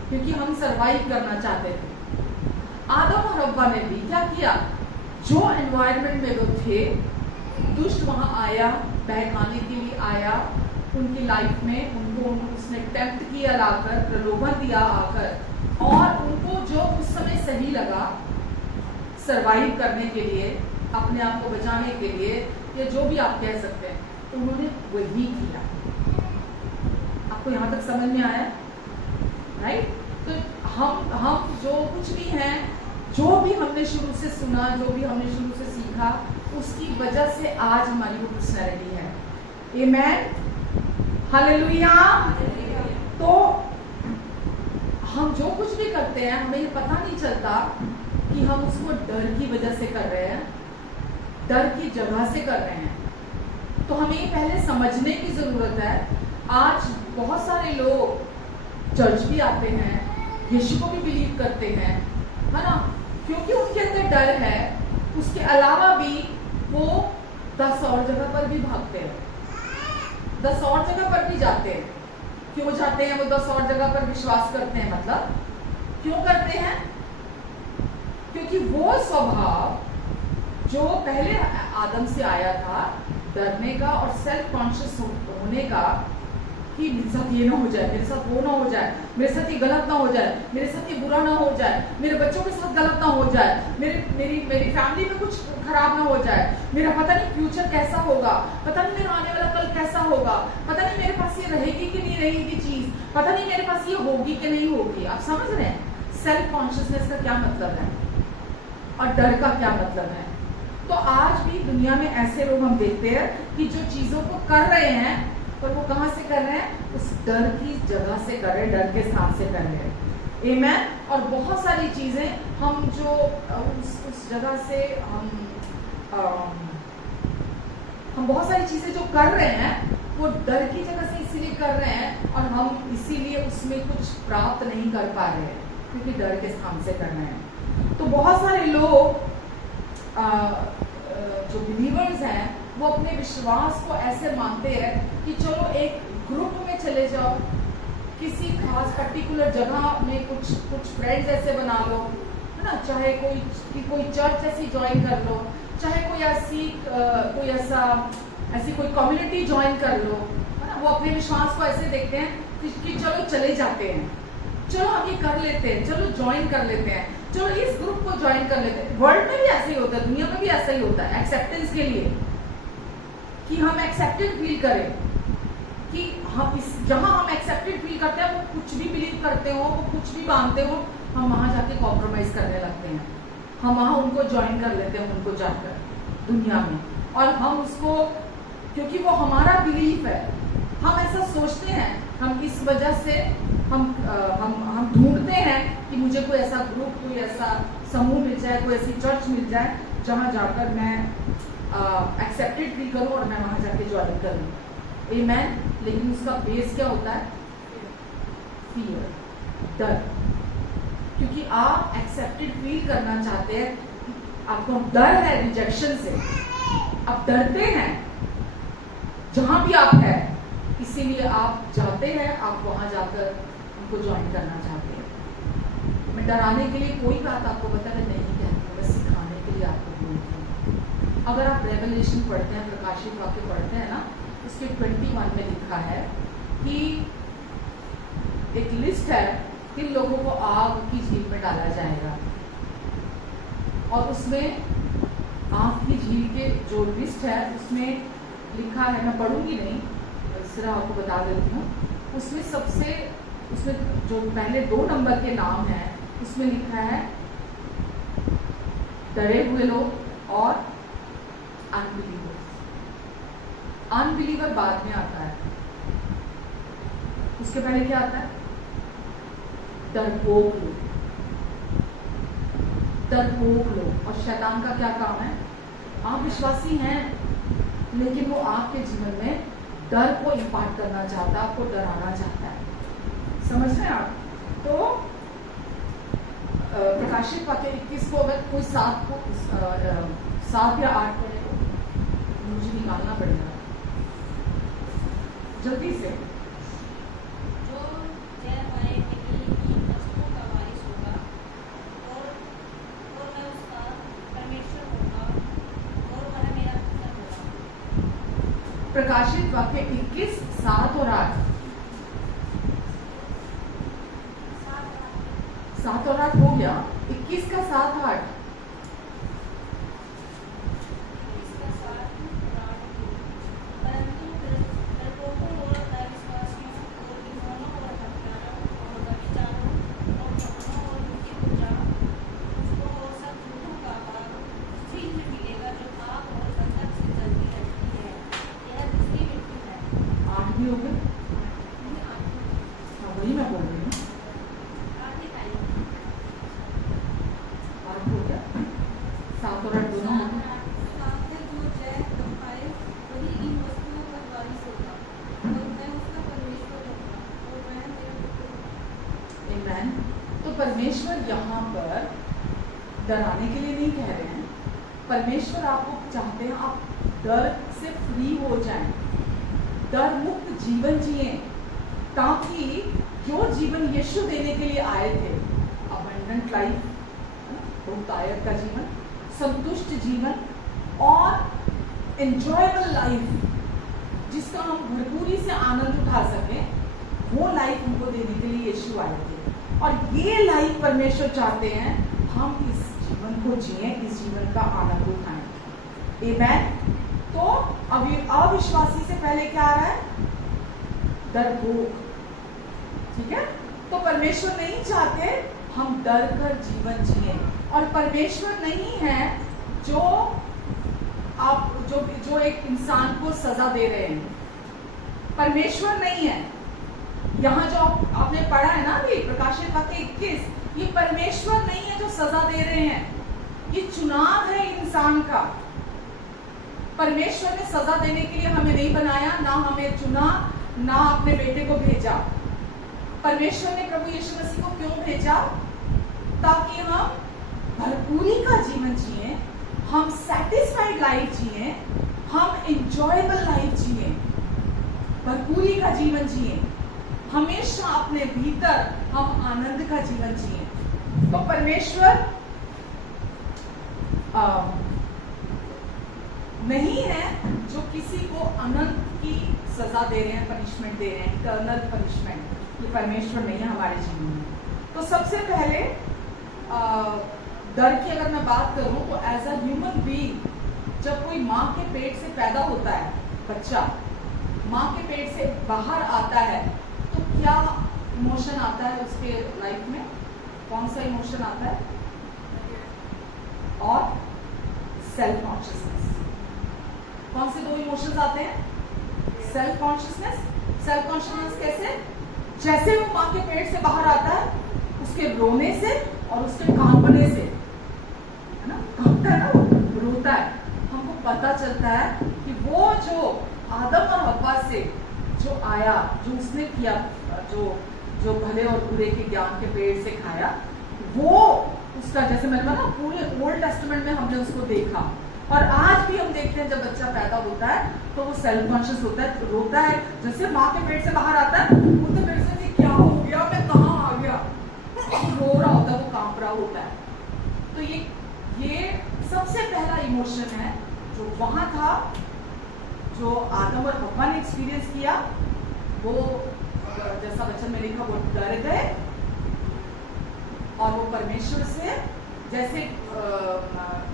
क्योंकि हम सरवाइव करना चाहते थे। आदम और हव्वा ने भी क्या किया, जो एनवायरनमेंट में वो थे, दुष्ट वहां आया, बहकाने के लिए आया उनकी लाइफ में, उनको उसने टेम्प्ट किया लाकर, प्रलोभन दिया आकर, और उनको जो उस समय सही लगा सरवाइव करने के लिए, अपने आप को बचाने के लिए, या जो भी आप कह सकते हैं, उन्होंने वही किया। आपको यहाँ तक समझ में आया, राइट? तो हम जो कुछ भी हैं, जो भी हमने शुरू से सुना, जो भी हमने शुरू से सीखा, उसकी वजह से आज हमारी वो पर्सनैलिटी है। आमेन, हालेलुया। तो हम जो कुछ भी करते हैं, हमें ये पता नहीं चलता कि हम उसको डर की वजह से कर रहे हैं, डर की जगह से कर रहे हैं। तो हमें ये पहले समझने की जरूरत है। आज बहुत सारे लोग चर्च भी आते हैं, यीशु को भी बिलीव करते हैं, है ना, क्योंकि उनके अंदर डर है। उसके अलावा भी वो 10 और जगह पर भी भागते हैं, 10 और जगह पर भी जाते हैं। क्यों जाते हैं वो 10 और जगह पर? विश्वास करते हैं, मतलब क्यों करते हैं? क्योंकि वो स्वभाव जो पहले आदम से आया था, डरने का और सेल्फ कॉन्शियस होने का, कि मेरे साथ ये ना हो जाए, मेरे साथ वो ना हो जाए, मेरे साथ ये गलत ना हो जाए, मेरे साथ ये बुरा ना हो जाए, मेरे बच्चों के साथ गलत ना हो जाए, मेरी फैमिली में कुछ खराब ना हो जाए, मेरा पता नहीं फ्यूचर कैसा होगा, पता नहीं मेरा आने वाला कल कैसा होगा, पता नहीं मेरे पास ये रहेगी कि नहीं रहेगी चीज, पता नहीं मेरे पास ये होगी कि नहीं होगी। आप समझ रहे हैं सेल्फ कॉन्शियसनेस का क्या मतलब है और डर का क्या मतलब है? तो आज भी दुनिया में ऐसे लोग हम देखते हैं कि जो चीजों को कर रहे हैं, पर वो कहाँ से कर रहे हैं? उस डर की जगह से कर रहे हैं, डर के स्थान से कर रहे हैं। आमेन। और बहुत सारी चीजें हम जो उस जगह से हम बहुत सारी चीजें जो कर रहे हैं वो डर की जगह से इसीलिए कर रहे हैं, और हम इसीलिए उसमें कुछ प्राप्त नहीं कर पा रहे हैं, क्योंकि डर के स्थान से कर रहे हैं। तो बहुत सारे लोग जो बिलीवर्स हैं वो अपने विश्वास को ऐसे मानते हैं कि चलो एक ग्रुप में चले जाओ, किसी खास पर्टिकुलर जगह में कुछ फ्रेंड्स ऐसे बना लो, है ना, चाहे कोई चर्च ऐसी ज्वाइन कर लो, चाहे कोई ऐसी कोई कम्युनिटी ज्वाइन कर लो, है ना। वो अपने विश्वास को ऐसे देखते हैं कि चलो चले जाते हैं, चलो हम ये कर लेते हैं, चलो ज्वाइन कर लेते हैं, चलो इस ग्रुप को ज्वाइन कर लेते हैं। वर्ल्ड में भी ऐसे ही होता है, दुनिया में भी ऐसा ही होता है, एक्सेप्टेंस के लिए, कि हम एक्सेप्टेड फील करें, कि हम जहां हम एक्सेप्टेड फील करते हैं, वो कुछ भी बिलीव करते हो, वो कुछ भी मानते हो, हम वहां जाके कॉम्प्रोमाइज करने लगते हैं, हम वहां उनको ज्वाइन कर लेते हैं, उनको जाकर दुनिया में, और हम उसको, क्योंकि वो हमारा बिलीफ है, हम ऐसा सोचते हैं, हम इस वजह से हम ढूंढते हैं कि मुझे कोई ऐसा ग्रुप, कोई ऐसा समूह मिल जाए, कोई ऐसी चर्च मिल जाए जहां जाकर मैं एक्सेप्टेड फील करूं और मैं वहां जाके ज्वाइन करूं। आमेन। लेकिन उसका बेस क्या होता है? फियर, डर। क्योंकि आप एक्सेप्टेड फील करना चाहते हैं, आपको डर है रिजेक्शन से, आप डरते हैं जहां भी आप हैं, इसीलिए आप जाते हैं, आप वहां जाकर उनको ज्वाइन करना चाहते हैं। मैं डराने के लिए कोई बात आपको बता नहीं कहती, बस सिखाने के लिए आपको बोलती हूँ। अगर आप रेवलेशन पढ़ते हैं, प्रकाशित वाक्य पढ़ते हैं ना, उसके 21 में लिखा है कि एक लिस्ट है, किन लोगों को आग की झील में डाला जाएगा, और उसमें आग की झील के जो लिस्ट है उसमें लिखा है, मैं पढ़ूंगी नहीं, सिर्फ आपको बता देती हूँ, उसमें जो पहले 2 नंबर के नाम हैं, उसमें लिखा है डरे हुए लोग और अनबिलीवर। अनबिलीवर बाद में आता है, उसके पहले क्या आता है? डरपोक लोग। डरपोक लोग। और शैतान का क्या काम है? आप विश्वासी हैं, लेकिन वो आपके जीवन में डर को इम्पार्ट करना चाहता है, आपको डराना चाहता है। समझ रहे हैं आप? तो प्रकाशित वाक्य 21 को अगर कोई 7 या 8 को मुझे निकालना पड़ेगा जल्दी से। जो जय पाएगी की वस्तुओं का वारिस होगा और मैं उसका परमेश्वर होगा और वह मेरा पुत्र होगा। प्रकाशित वाक्य 21 7 और 8। 7 और 8 हो गया। 21 का 7 8 भी हो गए। हाँ, वही मैं बोल रही हूँ। 8 हो गया। 7 और 8 दोनों हो गए। आमेन। तो परमेश्वर यहाँ पर डराने के लिए नहीं कह रहे हैं। परमेश्वर आपको चाहते हैं आप डर से फ्री हो जाएं, डर मुक्त जीवन जिए, ताकि जो जीवन यीशु देने के लिए आए थे, अबंडेंट लाइफ, बहुतायत का जीवन, संतुष्ट जीवन और एंजॉयबल लाइफ, जिसका हम भरपूरी से आनंद उठा सकें, वो लाइफ उनको देने के लिए यीशु आए थे। और ये लाइफ परमेश्वर चाहते हैं हम इस जीवन को जिए, इस जीवन का आनंद उठाएं। आमेन। तो अभी अविश्वासी से पहले क्या आ रहा है? डरपोक। ठीक है। तो परमेश्वर नहीं चाहते हम डर कर जीवन जिए, और परमेश्वर नहीं है जो आप जो एक इंसान को सजा दे रहे हैं। परमेश्वर नहीं है। यहाँ जो आपने पढ़ा है ना अभी प्रकाशित वाक्य 21, ये परमेश्वर नहीं है जो सजा दे रहे हैं, ये चुनाव है इंसान का। परमेश्वर ने सजा देने के लिए हमें नहीं बनाया, ना हमें चुना, ना अपने बेटे को भेजा। परमेश्वर ने प्रभु यीशु मसीह को क्यों भेजा? ताकि हम भरपूरी का जीवन जिए, हम सेटिस्फाइड लाइफ जिए, हम इंजॉयबल लाइफ जिए, भरपूरी का जीवन जिए, हमेशा अपने भीतर हम आनंद का जीवन जिए। तो परमेश्वर नहीं है जो किसी को अनंत की सजा दे रहे हैं, पनिशमेंट दे रहे हैं, इटर्नल पनिशमेंट। ये परमेश्वर नहीं है हमारे जीवन में। तो सबसे पहले डर की अगर मैं बात करूं तो एज अ ह्यूमन बीइंग, जब कोई माँ के पेट से पैदा होता है, बच्चा माँ के पेट से बाहर आता है, तो क्या इमोशन आता है उसके लाइफ में? कौन सा इमोशन आता है? और सेल्फ कॉन्शियसनेस। कौन से दो इमोशंस आते हैं? Self consciousness. सेल्फ कॉन्शियसनेस कैसे? जैसे वो माँ के पेट से बाहर आता है, उसके रोने से और उसके कांपने से, है ना, कांपता है ना, वो रोता है, हमको पता चलता है कि वो जो आदम और हव्वा से जो आया, जो उसने किया, जो भले और बुरे के ज्ञान के पेड़ से खाया, वो उसका, जैसे मैंने कहा ना, पूरे ओल्ड टेस्टामेंट में हमने उसको देखा। और आज भी हम देखते हैं, जब बच्चा पैदा होता है तो वो सेल्फ कॉन्शियस होता है, तो रोता है, जैसे माँ के पेट से बाहर आता है, वो तो मेरे से क्या हो गया, मैं कहाँ आ गया, रो रहा होता है, वो कांप रहा होता है। तो ये सबसे पहला इमोशन है जो वहां था, जो आदम और हव्वा ने एक्सपीरियंस किया। वो जैसा वचन में लिखा, वो डर गए और वो परमेश्वर से जैसे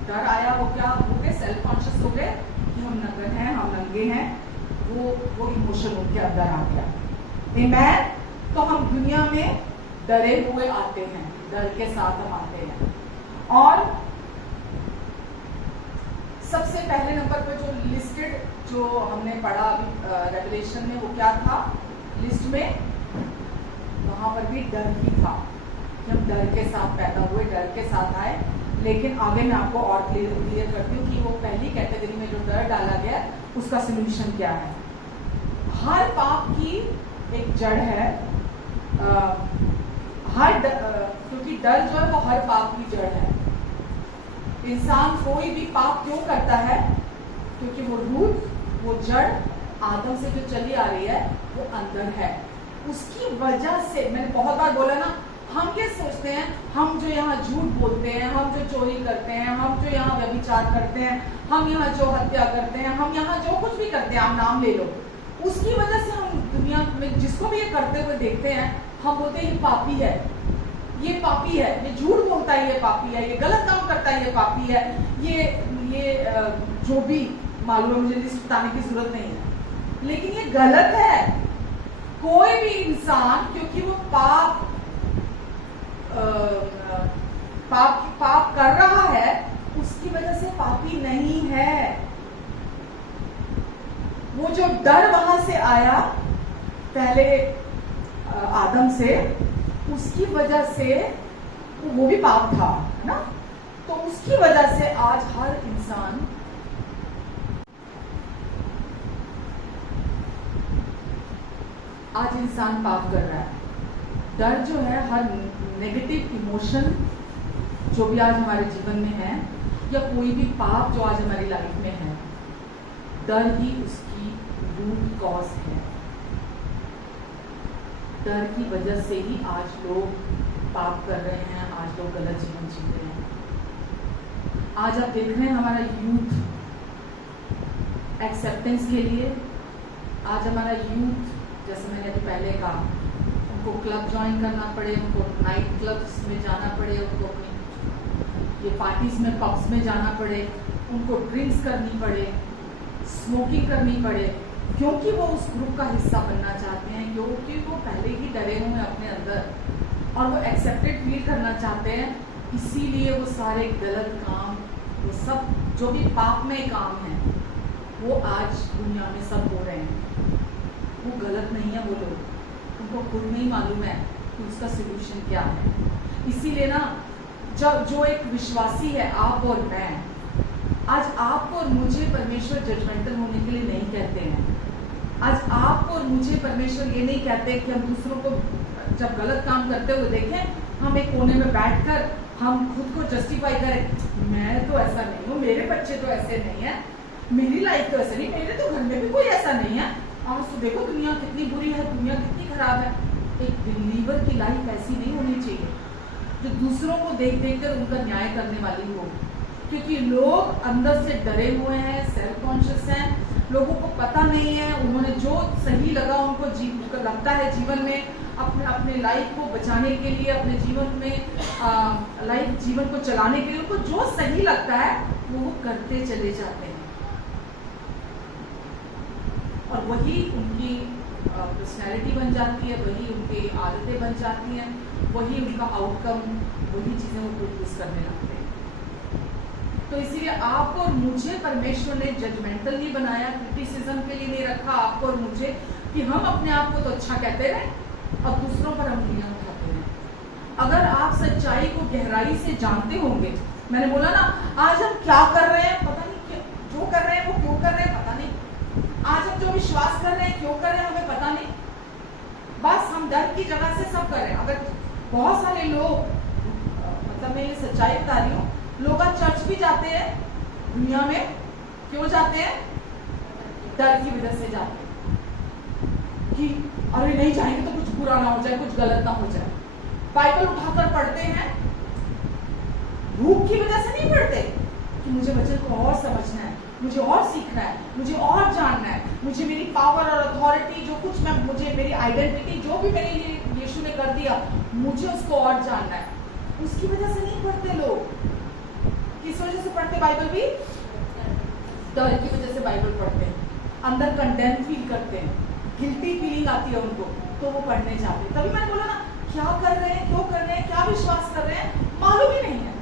डर आया, वो क्या हो गए? सेल्फ कॉन्शियस हो गए कि हम नग्न हैं, हम नंगे हैं। वो इमोशन उनके अंदर आ गया। आमेन। तो हम दुनिया में डरे हुए आते हैं, डर के साथ हम आते हैं। और सबसे पहले नंबर पर जो लिस्टेड, जो हमने पढ़ा अभी रेवलेशन में, वो क्या था लिस्ट में? वहां पर भी डर ही था कि हम डर के साथ पैदा हुए, डर के साथ आए। लेकिन आगे मैं आपको और क्लियर करती हूँ कि वो पहली कैटेगरी में जो डर डाला गया, उसका सोल्यूशन क्या है। हर पाप की एक जड़ है, क्योंकि डर जो है वो हर पाप की जड़ है। इंसान कोई भी पाप क्यों करता है? क्योंकि वो रूट, वो जड़ आदम से जो चली आ रही है, वो अंदर है। उसकी वजह से, मैंने बहुत बार बोला ना, हम क्या सोचते हैं, हम जो यहाँ झूठ बोलते हैं, हम जो चोरी करते हैं, हम जो यहाँ व्यभिचार करते हैं, हम यहाँ जो हत्या करते हैं, हम यहाँ जो कुछ भी करते हैं, आप नाम ले लो, उसकी वजह से हम दुनिया में जिसको भी ये करते हुए देखते हैं, हम बोलते हैं ये पापी है, ये पापी है, ये झूठ बोलता है, ये पापी है, ये गलत काम करता है, ये पापी है, ये जो भी मालूम है, मुझे लिस्ट बताने की जरूरत नहीं है। लेकिन ये गलत है। कोई भी इंसान, क्योंकि वो पाप कर रहा है, उसकी वजह से पापी नहीं है। वो जो डर वहां से आया पहले आदम से, उसकी वजह से वो भी पाप था ना, तो उसकी वजह से आज हर इंसान पाप कर रहा है। डर जो है, हर नेगेटिव इमोशन जो भी आज हमारे जीवन में है, या कोई भी पाप जो आज हमारी लाइफ में है, डर ही उसकी रूट कॉज है। डर की वजह से ही आज लोग पाप कर रहे हैं, आज लोग गलत जीवन जी रहे हैं। आज आप देख रहे हैं हमारा यूथ एक्सेप्टेंस के लिए, आज हमारा यूथ, जैसे मैंने अभी पहले कहा, उनको क्लब ज्वाइन करना पड़े, उनको नाइट क्लब्स में जाना पड़े, उनको अपनी ये पार्टीज में, पब्स में जाना पड़े, उनको ड्रिंक्स करनी पड़े, स्मोकिंग करनी पड़े, क्योंकि वो उस ग्रुप का हिस्सा बनना चाहते हैं, क्योंकि वो पहले ही डरे हुए हैं अपने अंदर और वो एक्सेप्टेड फील करना चाहते हैं। इसीलिए वो सारे गलत काम, वो सब जो भी पापमय काम है, वो आज दुनिया में सब हो रहे हैं। वो गलत नहीं है, वो लोग, उनको खुद नहीं मालूम है कि उसका सोल्यूशन क्या है। इसीलिए ना, जब जो एक विश्वासी है, आप और मैं, आज आपको और मुझे परमेश्वर जजमेंटल होने के लिए नहीं कहते हैं। आज आपको और मुझे परमेश्वर ये नहीं कहते कि हम दूसरों को जब गलत काम करते हुए देखें, हम एक कोने में बैठकर हम खुद को जस्टिफाई करें, मैं तो ऐसा नहीं हूँ, मेरे बच्चे तो ऐसे नहीं है, मेरी लाइफ तो ऐसे नहीं, मेरे तो घर में भी कोई ऐसा नहीं है। आज तो देखो दुनिया कितनी बुरी है, दुनिया कितनी खराब है। एक बिलीवर की लाइफ ऐसी नहीं होनी चाहिए जो दूसरों को देख देख कर उनका न्याय करने वाली हो, क्योंकि लोग अंदर से डरे हुए हैं, सेल्फ कॉन्शियस हैं, लोगों को पता नहीं है, उन्होंने जो सही लगा उनको लगता है जीवन में अपने अपने लाइफ को बचाने के लिए, अपने जीवन में जीवन को चलाने के लिए उनको जो सही लगता है वो करते चले जाते हैं, और वही उनकी पर्सनैलिटी बन जाती है, वही उनकी आदतें बन जाती हैं, वही उनका आउटकम, वही चीज़ें वो प्रोड्यूस करने लगते हैं। तो इसीलिए आपको और मुझे परमेश्वर ने जजमेंटल नहीं बनाया, क्रिटिसिज्म के लिए नहीं रखा आपको और मुझे कि हम अपने आप को तो अच्छा कहते रहें और दूसरों पर उंगलियां उठाते रहें। अगर आप सच्चाई को गहराई से जानते होंगे, मैंने बोला ना आज हम क्या कर रहे हैं पता नहीं, जो कर रहे हैं वो क्यों कर रहे हैं पता नहीं, आज हम जो विश्वास कर रहे हैं क्यों कर रहे हैं हमें पता नहीं, बस हम डर की जगह से सब कर रहे हैं। अगर बहुत सारे लोग, मतलब मैं ये सच्चाई बता रही हूँ, लोग आज चर्च भी जाते हैं दुनिया में, क्यों जाते हैं? डर की वजह से जाते हैं कि अरे नहीं जाएंगे तो कुछ बुरा ना हो जाए, कुछ गलत ना हो जाए। बाइबल उठाकर पढ़ते हैं भूख की वजह से नहीं पढ़ते कि मुझे वचन को और समझना है, मुझे और सीखना है, मुझे और जानना है, मुझे मेरी पावर और अथॉरिटी जो कुछ मैं, मुझे मेरी आइडेंटिटी जो भी मेरे लिए यीशु ने कर दिया, मुझे उसको और जानना है। उसकी वजह से नहीं पढ़ते लोग। किस वजह से पढ़ते बाइबल भी? डर की वजह से बाइबल पढ़ते हैं, अंदर कंडेम फील करते हैं, गिल्टी फीलिंग आती है उनको, तो वो पढ़ने जाते हैं। तभी मैंने बोला ना, क्या कर रहे हैं, क्यों कर रहे हैं, क्या विश्वास कर रहे हैं, मालूम ही नहीं है,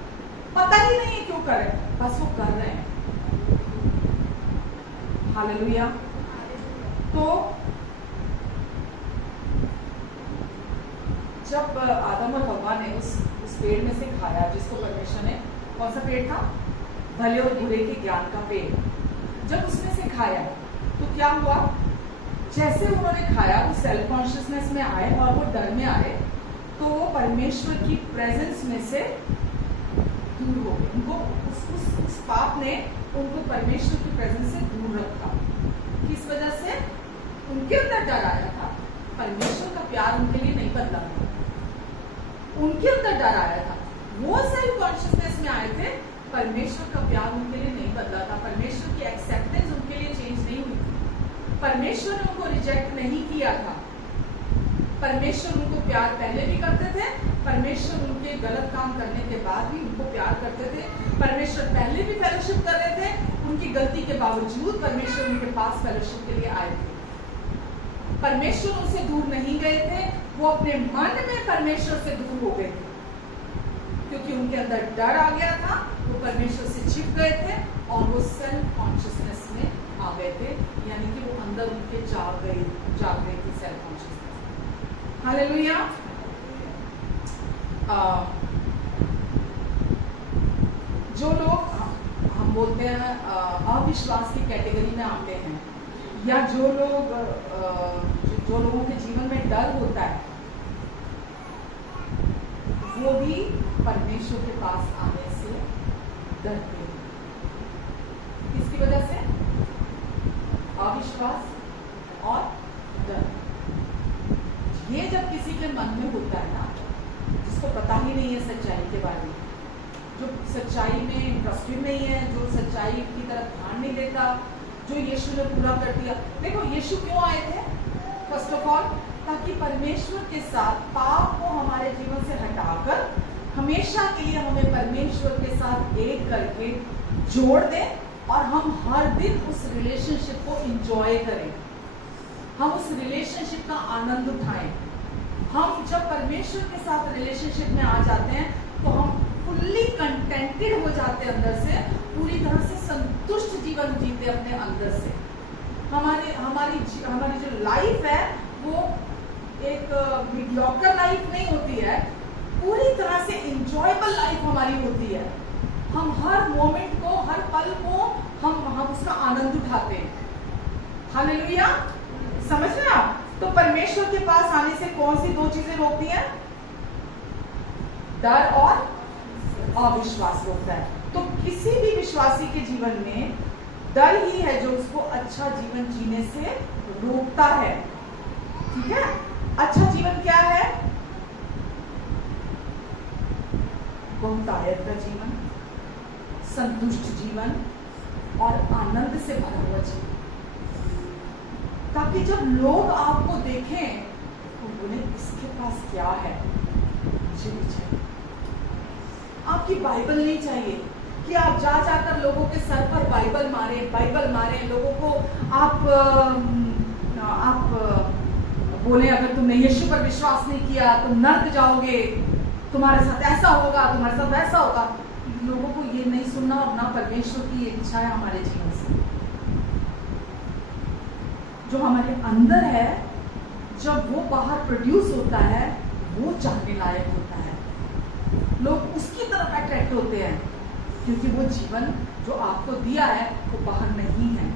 पता ही नहीं है क्यों कर रहे हैं, बस वो कर रहे हैं। हालेलुया। तो जब आदम और हव्वा ने उस पेड़ में से खाया, जिसको परमेश्वर ने, कौन सा पेड़ था? भले और बुरे के ज्ञान का पेड़। जब उसमें से खाया तो क्या हुआ? जैसे उन्होंने खाया वो सेल्फ कॉन्शियसनेस में आए और वो डर में आए, तो वो परमेश्वर की प्रेजेंस में से दूर हो गए। उनको उस पाप ने उनको परमेश्वर की प्रेजेंस से दूर रखा। किस वजह से? उनके अंदर डर आया था, परमेश्वर का प्यार उनके लिए नहीं बदला था, उनके अंदर डर आया था, वो सेल्फ कॉन्शियसनेस में आए थे, परमेश्वर का प्यार उनके लिए नहीं बदला था, परमेश्वर की एक्सेप्टेंस उनके लिए चेंज नहीं हुई थी, परमेश्वर ने उनको रिजेक्ट नहीं किया था, परमेश्वर उनको प्यार पहले भी करते थे, परमेश्वर उनके गलत काम करने के बाद भी उनको प्यार करते थे, परमेश्वर पहले भी फेलोशिप कर रहे थे, उनकी गलती के बावजूद परमेश्वर उनके पास फेलोशिप के लिए आए थे। परमेश्वर उनसे दूर नहीं गए थे, वो अपने मन में परमेश्वर से दूर हो गए थे, क्योंकि उनके अंदर डर आ गया था, वो परमेश्वर से छिप गए थे और वो सेल्फ कॉन्शियसनेस में आ गए थे, यानी कि वो अंदर उनके जाग गई थी सेल्फ कॉन्शियसनेस। हालेलुया। जो लोग हम बोलते हैं अविश्वास की कैटेगरी में आते हैं, या जो लोगों के जीवन में डर होता है, वो भी परमेश्वर के पास आने से डरते हैं। किसकी वजह से? अविश्वास और डर। ये जब किसी के मन में होता है ना, जिसको पता ही नहीं है सच्चाई के बारे में, जो सच्चाई में इंटरेस्टेड नहीं है, जो सच्चाई की तरफ ध्यान नहीं देता, जो यीशु ने पूरा कर दिया। देखो यीशु क्यों आए थे? फर्स्ट ऑफ ऑल ताकि परमेश्वर के साथ पाप को हमारे जीवन से हटाकर हमेशा के लिए हमें परमेश्वर के साथ एक करके जोड़ दें और हम हर दिन उस रिलेशनशिप को एंजॉय करें, हम उस रिलेशनशिप का आनंद उठाएं। हम जब परमेश्वर के साथ रिलेशनशिप में आ जाते हैं तो हम फुल्ली कंटेंटेड हो जाते हैं, अंदर से पूरी तरह से संतुष्ट जीवन जीते अपने अंदर से। हमारी जो लाइफ है वो एक मीडियोकर लाइफ नहीं होती है, पूरी तरह से एंजॉयबल लाइफ हमारी होती है। हम हर मोमेंट को, हर पल को हम उसका आनंद उठाते हैं। हालेलुया। समझ रहे आप? तो परमेश्वर के पास आने से कौन सी दो चीजें रोकती हैं? डर और अविश्वास रोकता है। तो किसी भी विश्वासी के जीवन में डर ही है जो उसको अच्छा जीवन जीने से रोकता है। ठीक है, अच्छा जीवन क्या है? बहुतायत का जीवन, संतुष्ट जीवन और आनंद से भरा हुआ जीवन, ताकि जब लोग आपको देखें तो बोले इसके पास क्या है, मुझे भी चाहिए। आपकी बाइबल नहीं चाहिए कि आप जा जाकर लोगों के सर पर बाइबल मारे लोगों को आप बोले अगर तुमने यीशु पर विश्वास नहीं किया तुम नर्क जाओगे, तुम्हारे साथ ऐसा होगा, तुम्हारे साथ वैसा होगा। लोगों को ये नहीं सुनना और ना परमेश्वर की इच्छा है हमारे जीवन से। जो हमारे अंदर है, जब वो बाहर प्रोड्यूस होता है, वो चाहने लायक होता है। लोग उसकी तरफ अट्रैक्ट होते हैं क्योंकि वो जीवन जो आपको दिया है वो बाहर नहीं है।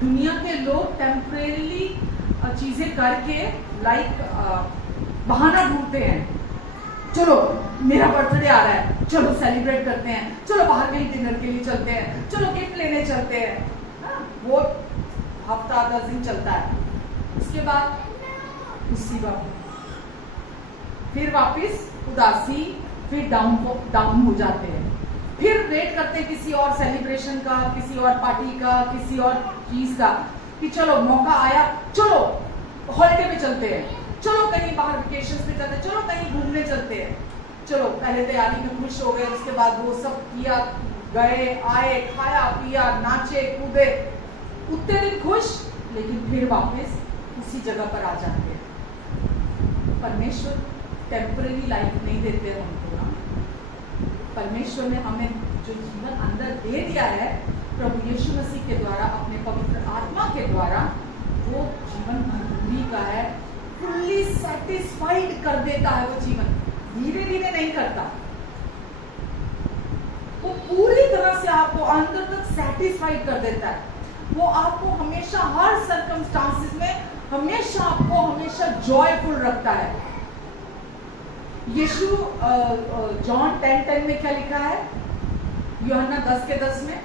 दुनिया के लोग टेम्परेरी चीजें करके बहाना ढूंढते हैं। चलो मेरा बर्थडे आ रहा है, चलो सेलिब्रेट करते हैं, चलो बाहर कहीं डिनर के लिए चलते हैं, चलो गिफ्ट लेने चलते हैं। वो हफ्ता 10 दिन चलता है, उसके बाद उसी वक्त फिर वापस उदासी, फिर डाउन हो जाते हैं। फिर वेट करते हैं किसी और सेलिब्रेशन का, किसी और पार्टी का, किसी और चीज का, कि चलो मौका आया, चलो हॉलिडे में चलते हैं, चलो कहीं बाहर वेकेशन पे चलते हैं, चलो कहीं घूमने चलते हैं। चलो पहले तैयारी में खुश हो गए, उसके बाद वो सब किया, गए आए, खाया पिया, नाचे कूदे, उतने दिन खुश, लेकिन फिर वापस उसी जगह पर आ जाते हैं। परमेश्वर टेम्परेरी लाइफ नहीं देते हमको ना। परमेश्वर ने हमें जो जीवन अंदर दे दिया है प्रभु यीशु मसीह के द्वारा, अपने पवित्र आत्मा के द्वारा, वो जीवन भरपूरी का है, फुल्ली सेटिस्फाइड कर देता है। वो जीवन धीरे धीरे नहीं करता, वो पूरी तरह से आपको अंदर तक सेटिस्फाइड कर देता है। वो आपको हमेशा हर सर्कमस्टांसेस में हमेशा जॉयफुल रखता है। यीशु जॉन 10:10 में क्या लिखा है? यूहन्ना 10:10 में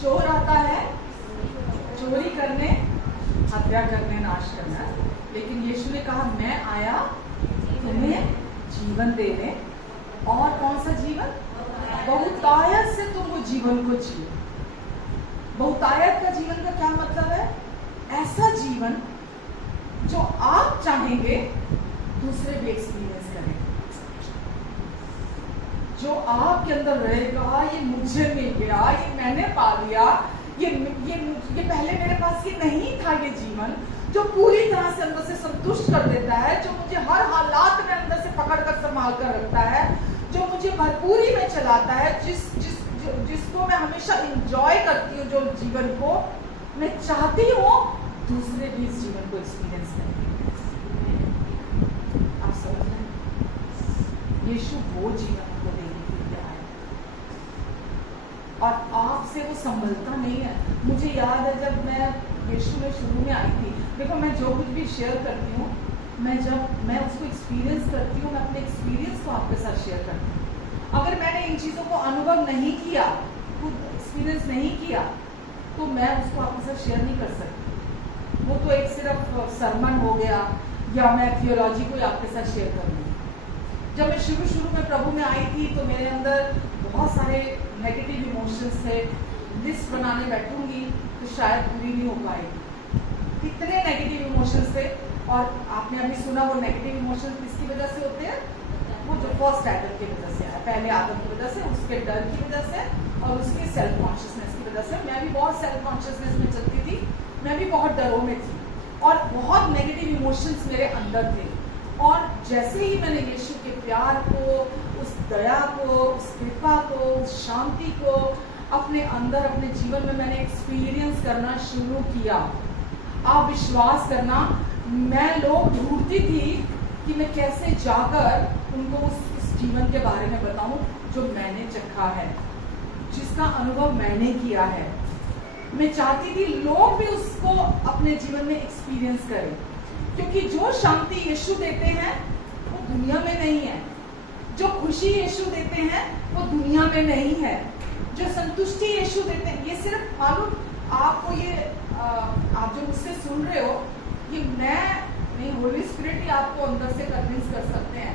चोर आता है चोरी करने, हत्या करने, नाश करना, लेकिन यीशु ने कहा मैं आया तुम्हें जीवन देने, और कौन सा जीवन? बहुतायत से तुम वो जीवन को जियो। बहुतायत का जीवन का क्या मतलब है? ऐसा जीवन जो आप चाहेंगे दूसरे भी एक्सपीरियंस करें, जो आपके अंदर रहेगा ये मुझे मिल गया, ये मैंने पा लिया, ये पहले मेरे पास ये नहीं था। ये जीवन जो पूरी तरह से अंदर से संतुष्ट कर देता है, जो मुझे हर हालात में अंदर से पकड़ कर संभाल कर रखता है, जो मुझे भरपूरी में चलाता है, जिसको मैं हमेशा इंजॉय करती हूँ, जो जीवन को मैं चाहती हूँ दूसरे भी इस जीवन को एक्सपीरियंस करें। आप समझ रहे हैं? यीशु वो जीवन को देने के लिए आया और आपसे वो संभलता नहीं है। मुझे याद है जब मैं यीशु में शुरू में आई थी, देखो मैं जो कुछ भी शेयर करती हूँ, जब मैं उसको एक्सपीरियंस करती हूँ, मैं अपने एक्सपीरियंस को आपके साथ शेयर करती हूँ। अगर मैंने इन चीज़ों को अनुभव नहीं किया, खुद एक्सपीरियंस नहीं किया, तो मैं उसको आपके साथ शेयर नहीं कर सकती। वो तो एक सिर्फ सरमन हो गया या मैं थियोलॉजी को आपके साथ शेयर कर लूँगी। जब मैं शुरू में प्रभु में आई थी तो मेरे अंदर बहुत सारे नेगेटिव इमोशंस थे। लिस्ट बनाने बैठूंगी तो शायद पूरी नहीं हो पाएगी, इतने नेगेटिव इमोशंस थे। और आपने अभी सुना वो नेगेटिव इमोशंस किसकी वजह से होते हैं? वो जो फर्स्ट एडम की वजह से है, पहले आदम की वजह से, उसके डर की वजह से और उसके सेल्फ कॉन्शियसनेस की वजह से। मैं भी बहुत सेल्फ कॉन्शियसनेस में चलती थी, मैं भी बहुत डरों में थी और बहुत नेगेटिव इमोशंस मेरे अंदर थे। और जैसे ही मैंने यीशु के प्यार को, उस दया को, उस कृपा को, उस शांति को अपने अंदर, अपने जीवन में मैंने एक्सपीरियंस करना शुरू किया, आप विश्वास करना, मैं लोग ढूंढती थी कि मैं कैसे जाकर उनको उस जीवन के बारे में बताऊं जो मैंने चखा है, जिसका अनुभव मैंने किया है। मैं चाहती थी लोग भी उसको अपने जीवन में एक्सपीरियंस करें, क्योंकि जो शांति यीशु देते हैं वो दुनिया में नहीं है, जो खुशी यीशु देते हैं वो दुनिया में नहीं है, जो संतुष्टि यीशु देते हैं। ये सिर्फ मालूम आपको, ये आप जो मुझसे सुन रहे हो, ये मैं नहीं, होली स्पिरिट ही आपको अंदर से कन्विंस कर सकते हैं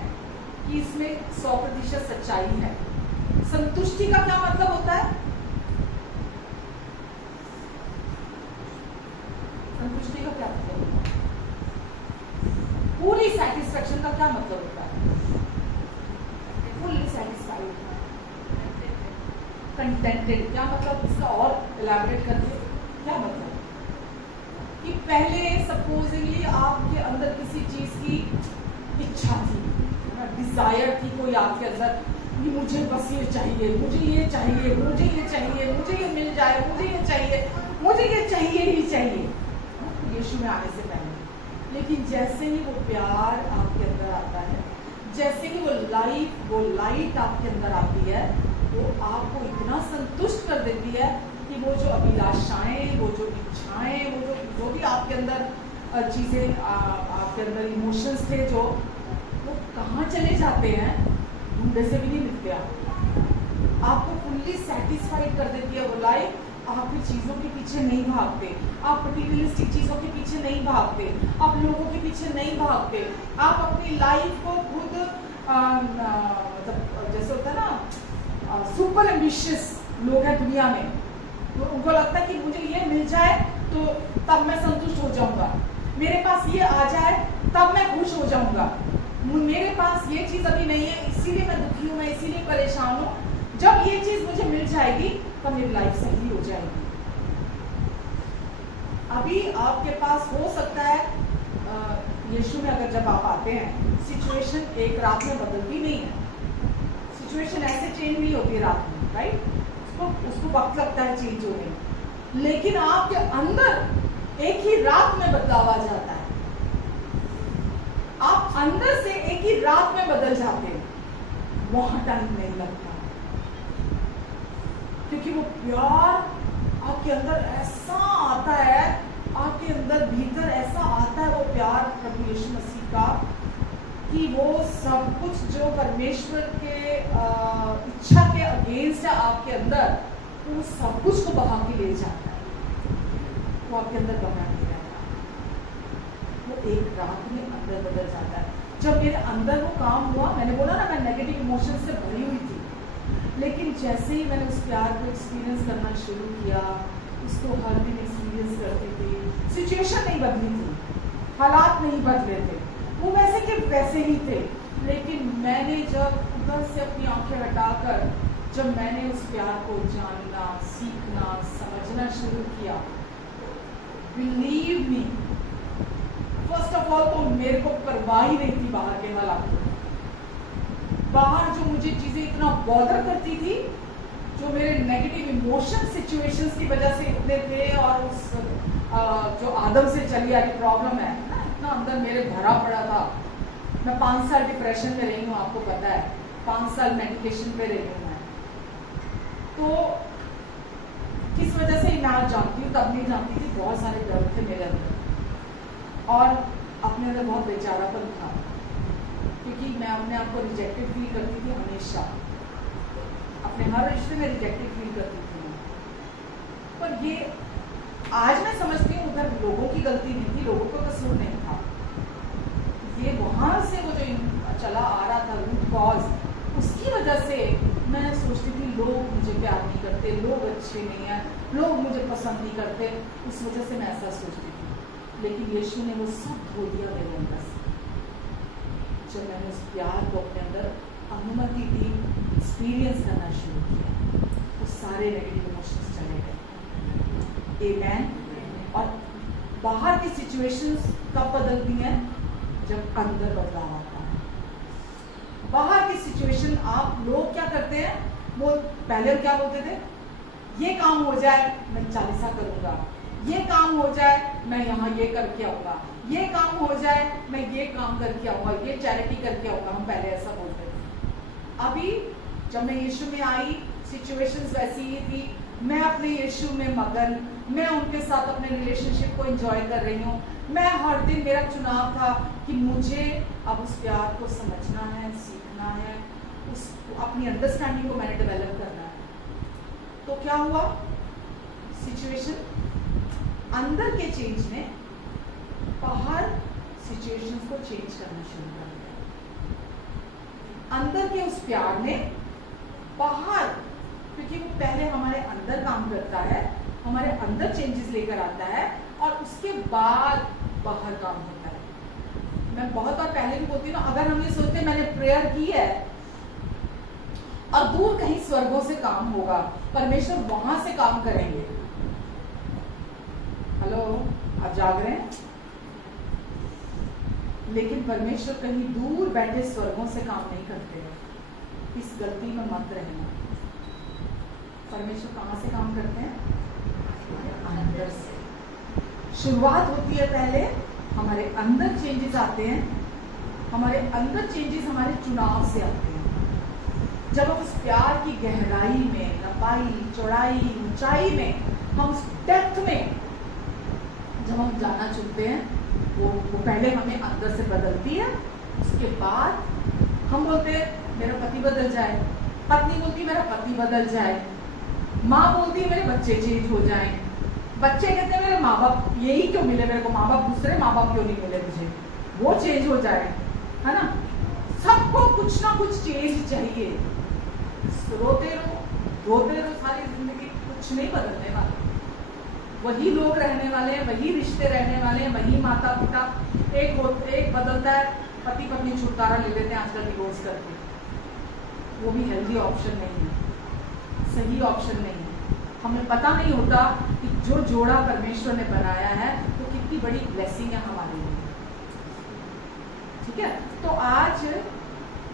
कि इसमें 100% सच्चाई है। संतुष्टि का क्या मतलब होता है? संतुष्टि का क्या मतलब होता है? पूरी सेटिस्फेक्शन का क्या मतलब होता है? फुल्ली सेटिस्फाइड, कंटेंटेड, क्या मतलब? इसका और इलैबोरेट करके क्या मतलब? कि पहले सपोजिंगली आपके अंदर किसी चीज की इच्छा थी, डिजायर थी कोई आपके अंदर, कि मुझे बस ये चाहिए, मुझे ये चाहिए, मुझे ये चाहिए, मुझे ये मिल जाए, मुझे ये चाहिए, मुझे ये चाहिए ही चाहिए, यीशु में आने से पहले। लेकिन जैसे ही वो प्यार आपके अंदर आता है, जैसे ही वो लाइट आपके अंदर आती है, वो आपको इतना संतुष्ट कर देती है कि वो जो अभिलाषाएं, वो जो इच्छाएं, वो जो भी आपके अंदर चीजें, आपके अंदर इमोशंस थे, जो वो कहाँ चले जाते हैं, ढूंढे से भी नहीं मिलते। आपको फुल्ली सेटिस्फाइड कर देती है वो लाइफ। आप फिर चीज़ों के पीछे नहीं भागते, आप मटीरियलिस्टिक चीज़ों के पीछे नहीं भागते, आप लोगों के पीछे नहीं भागते। आप अपनी लाइफ को खुद मतलब जैसे होता है ना, सुपर एम्बिशियस लोग हैं दुनिया में, तो उनको लगता है कि मुझे ये मिल जाए तो तब मैं संतुष्ट हो जाऊंगा, मेरे पास ये आ जाए तब मैं खुश हो जाऊंगा, मेरे पास ये चीज़ अभी नहीं है इसीलिए मैं दुखी हूँ, मैं इसीलिए परेशान हूँ, जब ये चीज़ मुझे मिल जाएगी तब मेरी लाइफ सही हो जाएगी। अभी आपके पास हो सकता है, यीशु में अगर जब आप आते हैं, सिचुएशन एक रात में बदलती नहीं है, सिचुएशन ऐसे चेंज नहीं होती रात में, राइट? उसको वक्त लगता है चेंज होने में, लेकिन आपके अंदर एक ही रात में बदलाव आ जाता है। आप अंदर से एक ही रात में बदल जाते हैं, वहां टाइम नहीं लगता, क्योंकि वो प्यार आपके अंदर ऐसा आता है, आपके अंदर भीतर ऐसा आता है वो प्यार प्रभु यीशु मसीह का, कि वो सब कुछ जो परमेश्वर के इच्छा के अगेंस्ट है आपके अंदर, वो सब कुछ को बहा के ले जाता है, वो आपके अंदर बना नहीं रहता, वो एक रात में अंदर बदल जाता है। जब मेरे अंदर वो काम हुआ, मैंने बोला ना मैं नेगेटिव इमोशन से भरी हुई थी, लेकिन जैसे ही मैंने उस प्यार को एक्सपीरियंस करना शुरू किया, उसको हर दिन एक्सपीरियंस करती थी, सिचुएशन नहीं बदली थी, हालात नहीं बदले थे, वो वैसे के वैसे ही थे, लेकिन मैंने जब उधर से अपनी आंखें हटाकर जब मैंने उस प्यार को जानना, सीखना, समझना शुरू किया, believe me, first of all तो मेरे को परवाह ही नहीं थी बाहर के हालात की। बाहर जो मुझे चीजें इतना बॉदर करती थी, जो मेरे नेगेटिव इमोशन सिचुएशंस की वजह से इतने थे, और उस जो आदम से चली आ रही प्रॉब्लम है ना, इतना अंदर मेरे भरा पड़ा था। मैं 5 साल डिप्रेशन में रही हूँ, आपको पता है, 5 साल मेडिकेशन पे रही हूँ मैं। तो किस वजह से मैं आज जानती हूँ, तब नहीं जानती थी, बहुत सारे डर थे मेरे अंदर, और अपने अंदर बहुत बेचारापन था, क्योंकि मैं अपने आप को रिजेक्टेड फील करती थी हमेशा, अपने हर रिश्ते में रिजेक्टेड फील करती थी। पर ये आज मैं समझती हूँ उधर लोगों की गलती नहीं थी, लोगों का कसूर नहीं था, ये वहाँ से वो जो चला आ रहा था रूट कॉज, उसकी वजह से मैं सोचती थी लोग मुझे प्यार नहीं करते, लोग अच्छे नहीं हैं, लोग मुझे पसंद नहीं करते, उस वजह से मैं ऐसा सोचती थी। लेकिन यीशु ने वो सब धो दिया मेरे अंदर से, जब मैंने उस प्यार को अपने अंदर अनुमति दी, एक्सपीरियंस करना शुरू किया, तो सारे नेगेटिव इमोशंस चले गए। आमेन। और बाहर की सिचुएशंस कब बदलती हैं? जब अंदर बदलाव आता है। बाहर की सिचुएशन, आप लोग क्या करते हैं, वो पहले हम क्या बोलते थे, ये काम हो जाए मैं 40 करूंगा, ये काम हो जाए मैं यहाँ ये करके आऊंगा, ये काम हो जाए मैं ये काम करके आऊंगा, ये चैरिटी करके आऊंगा, हम पहले ऐसा बोलते अभी जब मैं यीशु में आई, सिचुएशंस वैसी ही थी, मैं अपने यीशु में मगन, मैं उनके साथ अपने रिलेशनशिप को एंजॉय कर रही हूँ। मैं हर दिन, मेरा चुनाव था कि मुझे अब उस प्यार को समझना है, सीखना है, उस अपनी अंडरस्टैंडिंग को मैंने डेवलप करना है। तो क्या हुआ, सिचुएशन अंदर के चेंज ने बाहर सिचुएशंस को चेंज करना शुरू कर दिया। अंदर के उस प्यार ने बाहर, क्योंकि वो पहले हमारे अंदर काम करता है, हमारे अंदर चेंजेस लेकर आता है और उसके बाद बाहर काम होता है। मैं बहुत बार पहले भी बोलती हूँ ना, अगर हम ये सोचते हैं मैंने प्रेयर की है और दूर कहीं स्वर्गों से काम होगा, परमेश्वर वहां से काम करेंगे। हेलो, आप जाग रहे हैं? लेकिन परमेश्वर कहीं दूर बैठे स्वर्गों से काम नहीं करते हैं। इस गलती में मत रहना। परमेश्वर कहां से काम करते हैं? हमारे अंदर से। शुरुआत होती है पहले, हमारे अंदर चेंजेस आते हैं। हमारे अंदर चेंजेस हमारे चुनाव से आते हैं। जब हम उस प्यार की गहराई में, लंबाई, चौड़ाई, ऊंचाई में, हम उस डेप्थ में जब हम जाना चुनते हैं, वो पहले हमें अंदर से बदलती है। उसके बाद हम बोलते हैं मेरा पति बदल जाए, पत्नी बोलती मेरा पति बदल जाए, माँ बोलती है मेरे बच्चे चेंज हो जाएं, बच्चे कहते हैं मेरे माँ बाप यही क्यों मिले मेरे को, माँ बाप दूसरे माँ बाप क्यों नहीं मिले मुझे, वो चेंज हो जाए, है ना। सबको कुछ ना कुछ चेंज चाहिए। रोते रहो, रोते रहो सारी जिंदगी, कुछ नहीं बदलने वाला। वही लोग रहने वाले हैं, वही रिश्ते रहने वाले हैं, वही माता पिता। एक बदलता है, पति पत्नी छुटकारा ले लेते हैं आजकल डिवोर्स करके, वो भी हेल्दी ऑप्शन नहीं है, सही ऑप्शन नहीं है। हमें पता नहीं होता कि जो जोड़ा परमेश्वर ने बनाया है तो कितनी बड़ी ब्लेसिंग है हमारे लिए। ठीक है, तो आज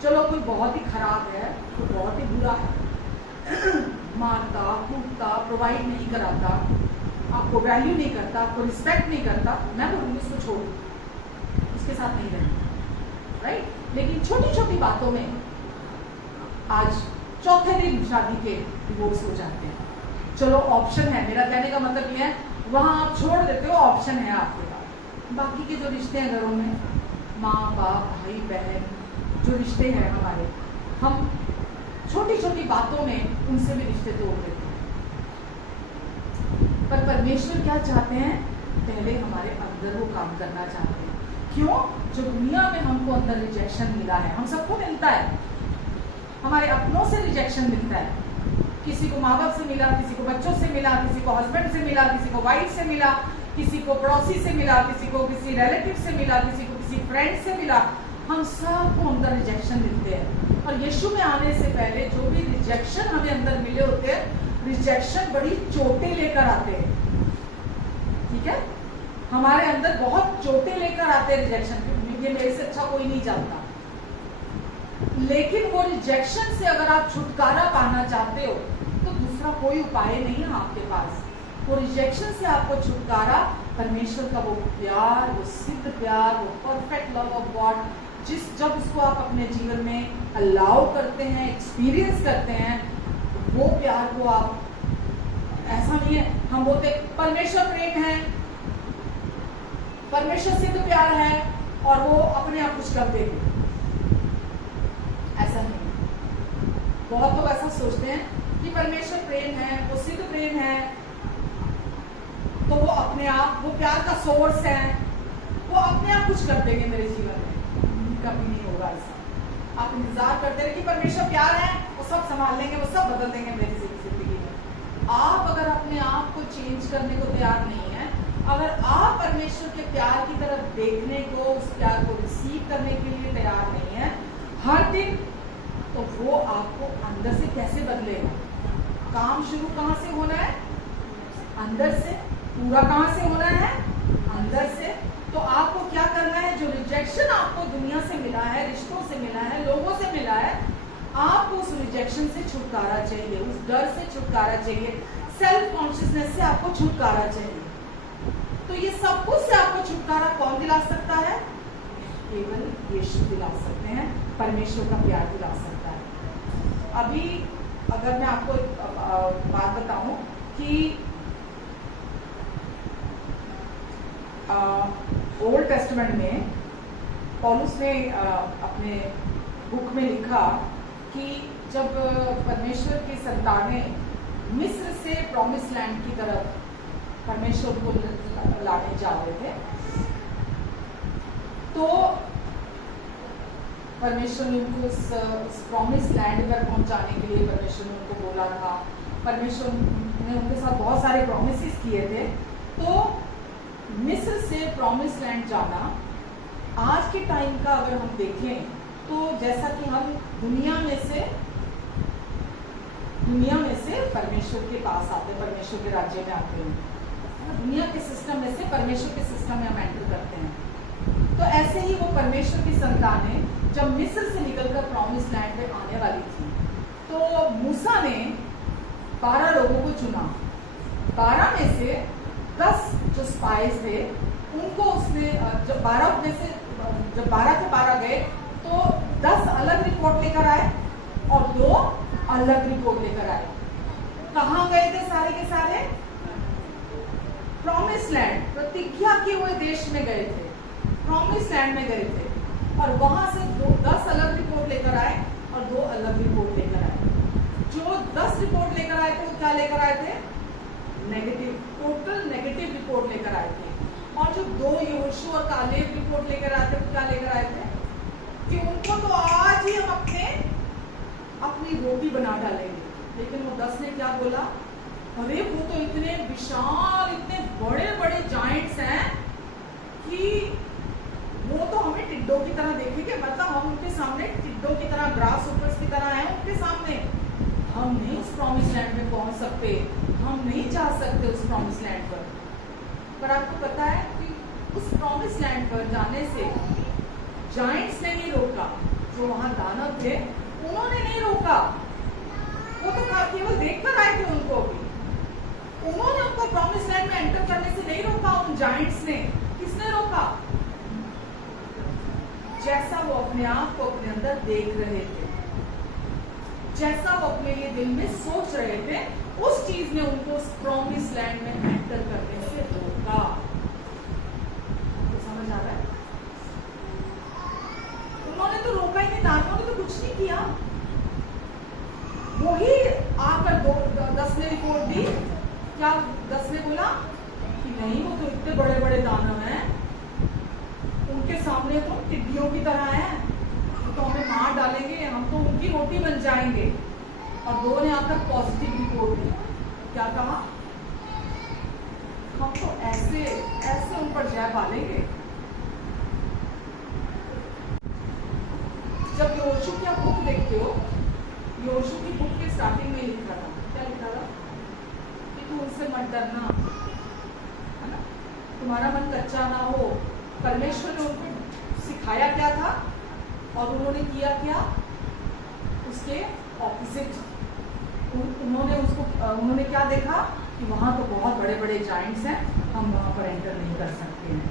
चलो कोई बहुत ही खराब है, कोई बहुत ही बुरा है, मारता कूटता, प्रोवाइड नहीं कराता, आपको वैल्यू नहीं करता, आपको रिस्पेक्ट नहीं करता, मैं बोलूँगी उसको छोड़, उसके साथ नहीं रहना, राइट। लेकिन छोटी छोटी बातों में आज चौथे दिन शादी के डिवोर्स हो जाते हैं। चलो ऑप्शन है, मेरा कहने का मतलब ये है, वहां आप छोड़ देते हो, ऑप्शन है आपके पास। बाकी के जो रिश्ते हैं घरों में, माँ बाप, भाई बहन, जो रिश्ते हैं हमारे, हम छोटी छोटी बातों में उनसे भी रिश्ते तोड़ देते हैं। पर परमेश्वर क्या चाहते हैं? पहले हमारे अंदर वो काम करना चाहते हैं। क्यों? जो दुनिया में हमको अंदर रिजेक्शन मिला है, हम सबको मिलता है, हमारे अपनों से रिजेक्शन मिलता है। किसी को माँ बाप से मिला, किसी को बच्चों से मिला, किसी को हस्बैंड से मिला, किसी को वाइफ से मिला, किसी को पड़ोसी से मिला, किसी को किसी रिलेटिव से मिला, किसी को किसी फ्रेंड से मिला। हम सबको अंदर रिजेक्शन मिलते हैं। और यीशु में आने से पहले जो भी रिजेक्शन हमें अंदर मिले होते हैं, रिजेक्शन बड़ी चोटें लेकर आते हैं। ठीक है, हमारे अंदर बहुत चोटें लेकर आते हैं रिजेक्शन। ये मेरे से अच्छा कोई नहीं जानता। लेकिन वो रिजेक्शन से अगर आप छुटकारा पाना चाहते हो तो दूसरा कोई उपाय नहीं है आपके पास। वो रिजेक्शन से आपको छुटकारा, परमेश्वर का वो प्यार, वो सिद्ध प्यार, वो परफेक्ट लव ऑफ गॉड, जब उसको आप अपने जीवन में अलाउ करते हैं, एक्सपीरियंस करते हैं, वो प्यार को आप, ऐसा नहीं है हम बोलते परमेश्वर प्रेम है, परमेश्वर सिद्ध प्यार है और वो अपने आप कुछ कर देंगे, ऐसा नहीं। बहुत लोग ऐसा सोचते हैं कि परमेश्वर प्रेम है, वो सिद्ध प्रेम है, तो वो अपने आप, वो प्यार का सोर्स है, वो अपने आप कुछ कर देंगे मेरे जीवन में। कभी नहीं होगा ऐसा। आप इंतजार करते रहे कि परमेश्वर प्यार है, वो सब संभाल लेंगे, वो सब बदल देंगे मेरी जिंदगी में। आप अगर अपने आप को चेंज करने को तैयार नहीं है, अगर आप परमेश्वर के प्यार की तरफ देखने को, उस प्यार को रिसीव करने के लिए तैयार नहीं है हर दिन, तो वो आपको अंदर से कैसे बदलेगा? काम शुरू कहाँ से होना है? अंदर से। पूरा कहाँ से होना है? अंदर से। तो आपको क्या करना है? जो रिजेक्शन आपको दुनिया से मिला है, रिश्तों से मिला है, लोगों से मिला है, आपको उस रिजेक्शन से छुटकारा चाहिए, उस डर से छुटकारा चाहिए, सेल्फ कॉन्शियसनेस से आपको छुटकारा चाहिए। तो ये सब कुछ से आपको छुटकारा कौन दिला सकता है? केवल यीशु दिला सकते हैं, परमेश्वर का प्यार दिला सकता है। अभी अगर मैं आपको एक बात बताऊं कि ओल्ड टेस्टामेंट में पौलुस ने अपने बुक में लिखा कि जब परमेश्वर की संतानें मिस्र से प्रॉमिस लैंड की तरफ परमेश्वर को लाने जा रहे थे, तो परमेश्वर ने उनको उस प्रॉमिस लैंड पर पहुंचाने के लिए परमेश्वर ने उनको बोला था। परमेश्वर ने उनके साथ बहुत सारे प्रॉमिसेस किए थे। तो मिस्र से प्रॉमिस लैंड जाना आज के टाइम का अगर हम देखें तो जैसा कि हम दुनिया में से परमेश्वर के पास आते हैं, परमेश्वर के राज्य में आते हैं, दुनिया के सिस्टम में से परमेश्वर के सिस्टम में हम एंटर करते हैं। तो ऐसे ही वो परमेश्वर की संतानें जब मिस्र से निकलकर प्रॉमिस लैंड पे आने वाली थी, तो मूसा ने 12 लोगों को चुना। 12 में से 10 जो स्पाइस थे उनको उसने जब 12 में से जब 12 के 12 गए तो 10 अलग रिपोर्ट लेकर आए और 2 अलग रिपोर्ट लेकर आए। कहाँ गए थे सारे के सारे? प्रॉमिस लैंड, प्रतिज्ञा किए हुए देश में गए थे, प्रॉमिस लैंड में गए थे। और वहां से 10 अलग रिपोर्ट लेकर आए और 2 अलग रिपोर्ट लेकर आए। जो 10 रिपोर्ट लेकर आए थे वो क्या लेकर आए थे? नेगेटिव, टोटल नेगेटिव रिपोर्ट लेकर आए थे। और जो 2 यहोशू और कालेब रिपोर्ट लेकर आए थे वो क्या लेकर आए थे? कि उनको तो आज ही हम अपनी रोटी बना डालेंगे। लेकिन वो 10 ने क्या बोला? अरे वो तो इतने विशाल, इतने बड़े बड़े जायंट्स हैं कि वो तो हमें टिड्डों की तरह देखेंगे, मतलब हम उनके सामने टिड्डों की तरह, ग्रास ऊपर्स की तरह हैं उनके सामने। हम नहीं उस प्रॉमिस लैंड में पहुंच सकते, हम नहीं जा सकते उस प्रॉमिस लैंड पर आपको पता है कि उस प्रॉमिस लैंड पर जाने से जायंट्स ने नहीं रोका। जो वहां दानव थे उन्होंने नहीं रोका, वो तो केवल देखकर आए थे उनको भी। उन्होंने उनको प्रॉमिस लैंड में एंटर करने से नहीं रोका। उन जायंट्स ने, किसने रोका? जैसा वो अपने आप को अपने अंदर देख रहे थे, जैसा वो अपने लिए दिल में सोच रहे थे, उस चीज ने उनको उस प्रॉमिस लैंड में एंटर करने से रोका। तो समझ आ रहा है? उन्होंने तो रोका ही नहीं, दानवों ने तो कुछ नहीं किया। वही आकर 10 ने रिपोर्ट दी। क्या 10 ने बोला कि नहीं, वो तो इतने बड़े बड़े दानव हैं, उनके सामने तो टिड्डियों की तरह हैं, तो हमें मार डालेंगे, हम तो उनकी रोटी बन जाएंगे। और 2 ने आकर पॉजिटिव रिपोर्ट दी। क्या कहा? हम तो ऐसे उन पर जय पालेंगे। जब यहोशू की आप बुक देखते हो, यहोशू की बुक के स्टार्टिंग में लिखा था, क्या लिखा था? कि तू उनसे मत डरना, है ना, तुम्हारा मन कच्चा ना हो। परमेश्वर ने उनको सिखाया क्या था और उन्होंने किया क्या? उसके ऑपोजिट। उन्होंने क्या देखा कि वहां तो बहुत बड़े बड़े जायंट्स हैं, हम वहां पर एंटर नहीं कर सकते हैं।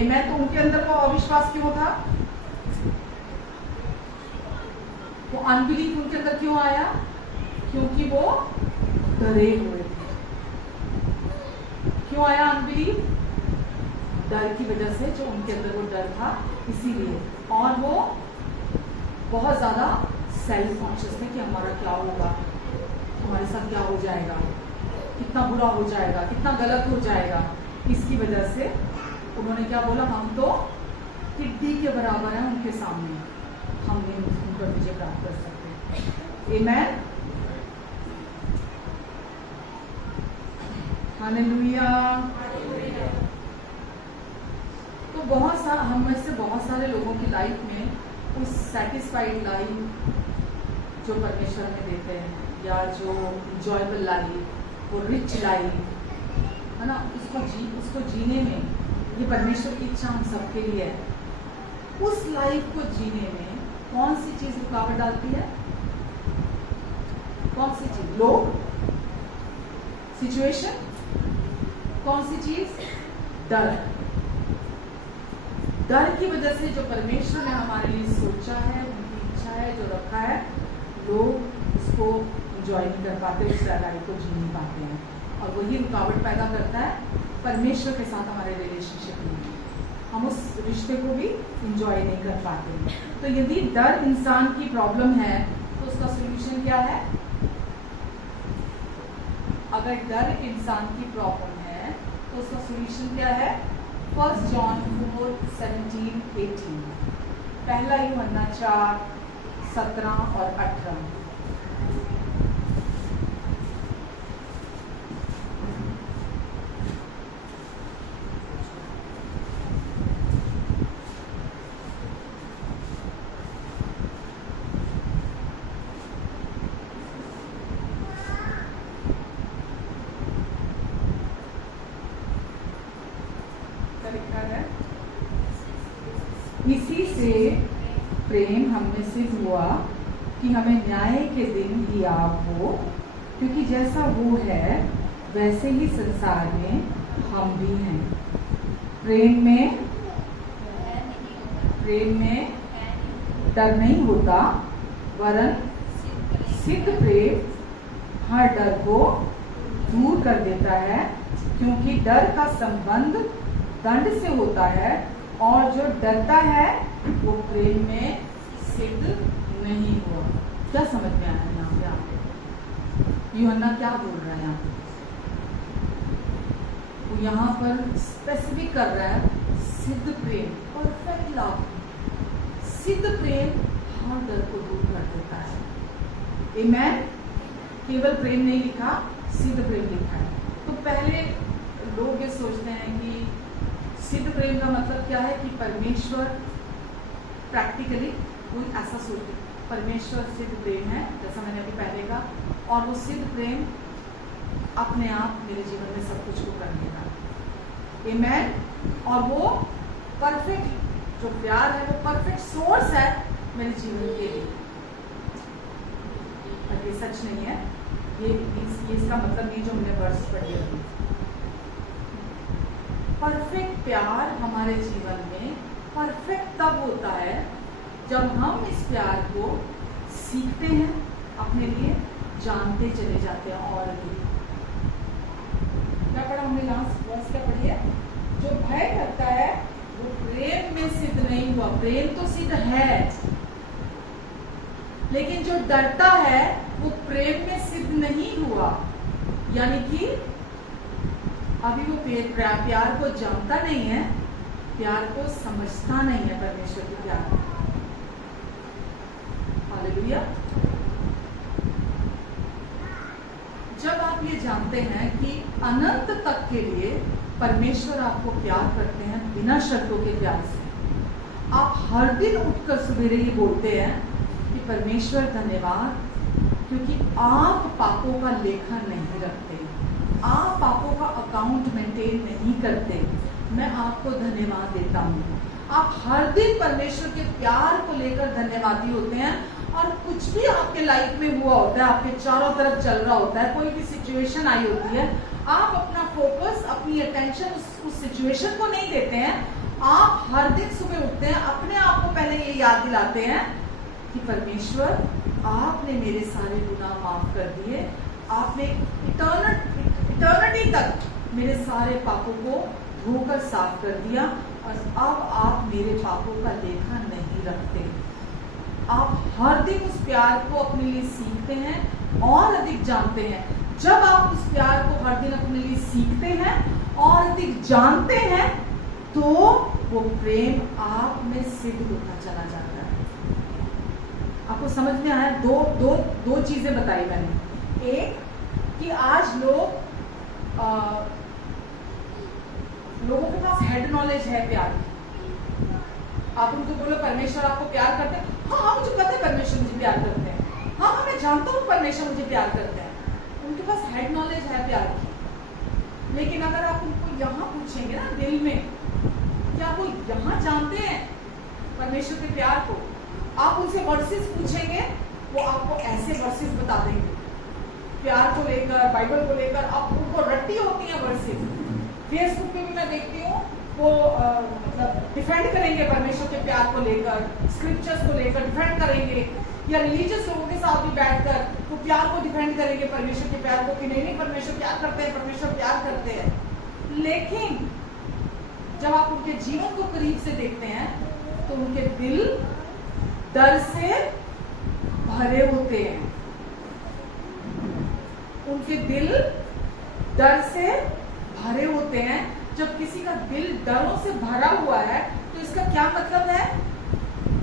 आमेन। तो उनके अंदर वो अविश्वास क्यों था? वो अनबिलीफ उनके अंदर क्यों आया? क्योंकि वो डरे हुए थे। क्यों आया अनबिलीफ? डर की वजह से, जो उनके अंदर वो डर था, इसीलिए। और वो बहुत ज्यादा सेल्फ कॉन्शियस थे कि हमारा क्या होगा, हमारे साथ क्या हो जाएगा, कितना बुरा हो जाएगा, कितना गलत हो जाएगा। इसकी वजह से उन्होंने क्या बोला? हम तो टिड्डी के बराबर हैं उनके सामने, हम नहीं उन पर विजय प्राप्त कर सकते। आमेन। हालेलुया। तो हम में से बहुत सारे लोगों की लाइफ में उस सैटिस्फाइड लाइफ जो परमेश्वर में देते हैं, या जो इंजॉयबल लाइफ, वो रिच लाइफ, है ना, उसको जीने में, ये परमेश्वर की इच्छा हम सबके लिए है। उस लाइफ को जीने में कौन सी चीज रुकावट डालती है? कौन सी चीज? लोग, सिचुएशन, कौन सी चीज? डर। डर की वजह से जो परमेश्वर ने हमारे लिए सोचा है, उनकी इच्छा है, जो रखा है, लोग उसको इंजॉय नहीं कर पाते, उस सैलारी को जी नहीं पाते हैं, और वही रुकावट पैदा करता है परमेश्वर के साथ हमारे रिलेशनशिप में, हम उस रिश्ते को भी इंजॉय नहीं कर पाते। तो यदि डर इंसान की प्रॉब्लम है तो उसका सोल्यूशन क्या है? अगर डर इंसान की प्रॉब्लम है तो उसका सोल्यूशन क्या है? 1 जॉन 4:17-18, पहला यूहन्ना 4:17 और 18। इसी से प्रेम हमें सिद्ध हुआ कि हमें न्याय के दिन हियाव हो, क्योंकि जैसा वो है वैसे ही संसार में हम भी हैं। प्रेम में डर नहीं होता, वरन सिद्ध प्रेम हर डर को दूर कर देता है, क्योंकि डर का संबंध दंड से होता है, और जो डरता है वो प्रेम में सिद्ध नहीं हुआ। क्या समझ में आया यहाँ पे आपको? यूहन्ना क्या बोल रहा है यहाँ पे? वो यहाँ पर स्पेसिफिक कर रहा है सिद्ध प्रेम, परफेक्ट लव, सिद्ध प्रेम हर डर को दूर कर देता है। आमेन। केवल प्रेम नहीं लिखा, सिद्ध प्रेम लिखा है। तो पहले लोग ये सोचते हैं कि सिद्ध प्रेम का मतलब क्या है कि परमेश्वर, प्रैक्टिकली कोई ऐसा सोचते परमेश्वर सिद्ध प्रेम है, जैसा मैंने अभी पहले कहा, और वो सिद्ध प्रेम अपने आप मेरे जीवन में सब कुछ को कर देगा। आमेन। और वो परफेक्ट जो प्यार है वो परफेक्ट सोर्स है मेरे जीवन के लिए। और ये सच नहीं है, ये इसका मतलब नहीं जो हमने वर्ष पढ़ी अभी। परफेक्ट प्यार हमारे जीवन में परफेक्ट तब होता है जब हम इस प्यार को सीखते हैं, अपने लिए जानते चले जाते हैं। और क्या पढ़ा हमने लास्ट वर्ष? क्या पढ़ी है? जो भय करता है वो प्रेम में सिद्ध नहीं हुआ। प्रेम तो सिद्ध है, लेकिन जो डरता है वो प्रेम में सिद्ध नहीं हुआ। यानी कि अभी वो प्यार को जानता नहीं है, प्यार को समझता नहीं है, परमेश्वर के प्यार को। हालेलुया। जब आप ये जानते हैं कि अनंत तक के लिए परमेश्वर आपको प्यार करते हैं बिना शर्तों के प्यार से, आप हर दिन उठकर सवेरे ये बोलते हैं कि परमेश्वर धन्यवाद, क्योंकि आप पापों का लेखा नहीं रखते, आप पापों का अकाउंट मेंटेन नहीं करते, मैं आपको धन्यवाद देता हूँ। आप हर दिन परमेश्वर के प्यार को लेकर धन्यवादी होते हैं, और कुछ भी आपके लाइफ में हुआ होता है, आपके चारों तरफ चल रहा होता है, कोई भी सिचुएशन आई होती है, आप अपना फोकस, अपनी अटेंशन उस सिचुएशन को नहीं देते हैं। आप हर दिन सुबह उठते हैं, अपने आप को पहले ये याद दिलाते हैं कि परमेश्वर आपने मेरे सारे गुनाह माफ कर दिए, आपने इटर्निटी तक मेरे सारे पापों को धोकर साफ कर दिया, और अब आप मेरे पापों का लेखा नहीं रखते। आप हर दिन उस प्यार को अपने लिए सीखते हैं और अधिक जानते हैं। जब आप उस प्यार को हर दिन अपने लिए सीखते हैं और अधिक जानते हैं, तो वो प्रेम आप में सिद्ध होता चला जाता है। आपको समझ में आया? दो चीजें बताई मैंने। एक कि आज लोगों के पास हेड नॉलेज है प्यार की। आप उनको बोलो परमेश्वर आपको प्यार करते हैं, हाँ मुझे पता है परमेश्वर मुझे प्यार करते हैं, हाँ मैं जानता हूँ परमेश्वर मुझे प्यार करते हैं। उनके पास हेड नॉलेज है प्यार की। लेकिन अगर आप उनको यहाँ पूछेंगे ना दिल में, क्या वो यहाँ जानते हैं परमेश्वर के प्यार को? आप उनसे वर्सेस पूछेंगे, वो आपको ऐसे वर्सेस बता देंगे प्यार को लेकर, बाइबल को लेकर। आप उनको रट्टी होती है वर्सेस। फेसबुक पे भी मैं देखती हूँ, वो मतलब डिफेंड करेंगे परमेश्वर के प्यार को लेकर, स्क्रिप्चर्स को लेकर डिफेंड करेंगे या रिलीजियस लोगों के साथ भी बैठकर वो प्यार को डिफेंड करेंगे, परमेश्वर के प्यार को, कि नहीं नहीं परमेश्वर प्यार करते हैं, परमेश्वर प्यार करते हैं। लेकिन जब आप उनके जीवन को करीब से देखते हैं तो उनके दिल डर से भरे होते हैं। उनके दिल डर से भरे होते हैं। जब किसी का दिल डरों से भरा हुआ है तो इसका क्या मतलब है?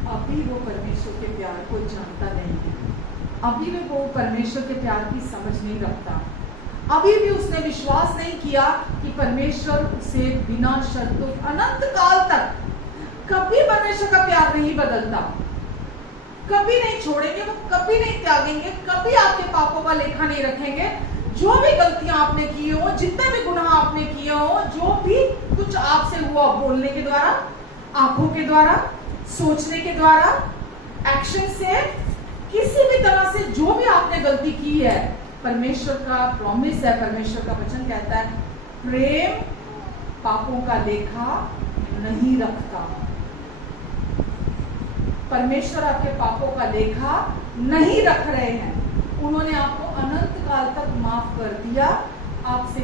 अभी वो परमेश्वर के प्यार को जानता नहीं है, अभी भी वो परमेश्वर के प्यार की समझ नहीं रखता, अभी भी उसने विश्वास नहीं किया कि परमेश्वर उसे बिना शर्तों अनंत काल तक, कभी परमेश्वर का प्यार नहीं बदलता, कभी नहीं छोड़ेंगे, वो कभी नहीं त्यागेंगे, कभी आपके पापों का लेखा नहीं रखेंगे। जो भी गलतियां आपने की हो, जितने भी गुनाह आपने किए हो, जो भी कुछ आपसे हुआ बोलने के द्वारा, आंखों के द्वारा, सोचने के द्वारा, एक्शन से, किसी भी तरह से जो भी आपने गलती की है, परमेश्वर का प्रॉमिस है, परमेश्वर का वचन कहता है प्रेम पापों का लेखा नहीं रखता। परमेश्वर आपके पापों का लेखा नहीं रख रहे हैं। उन्होंने आपको अनंत काल तक माफ कर दिया। आपसे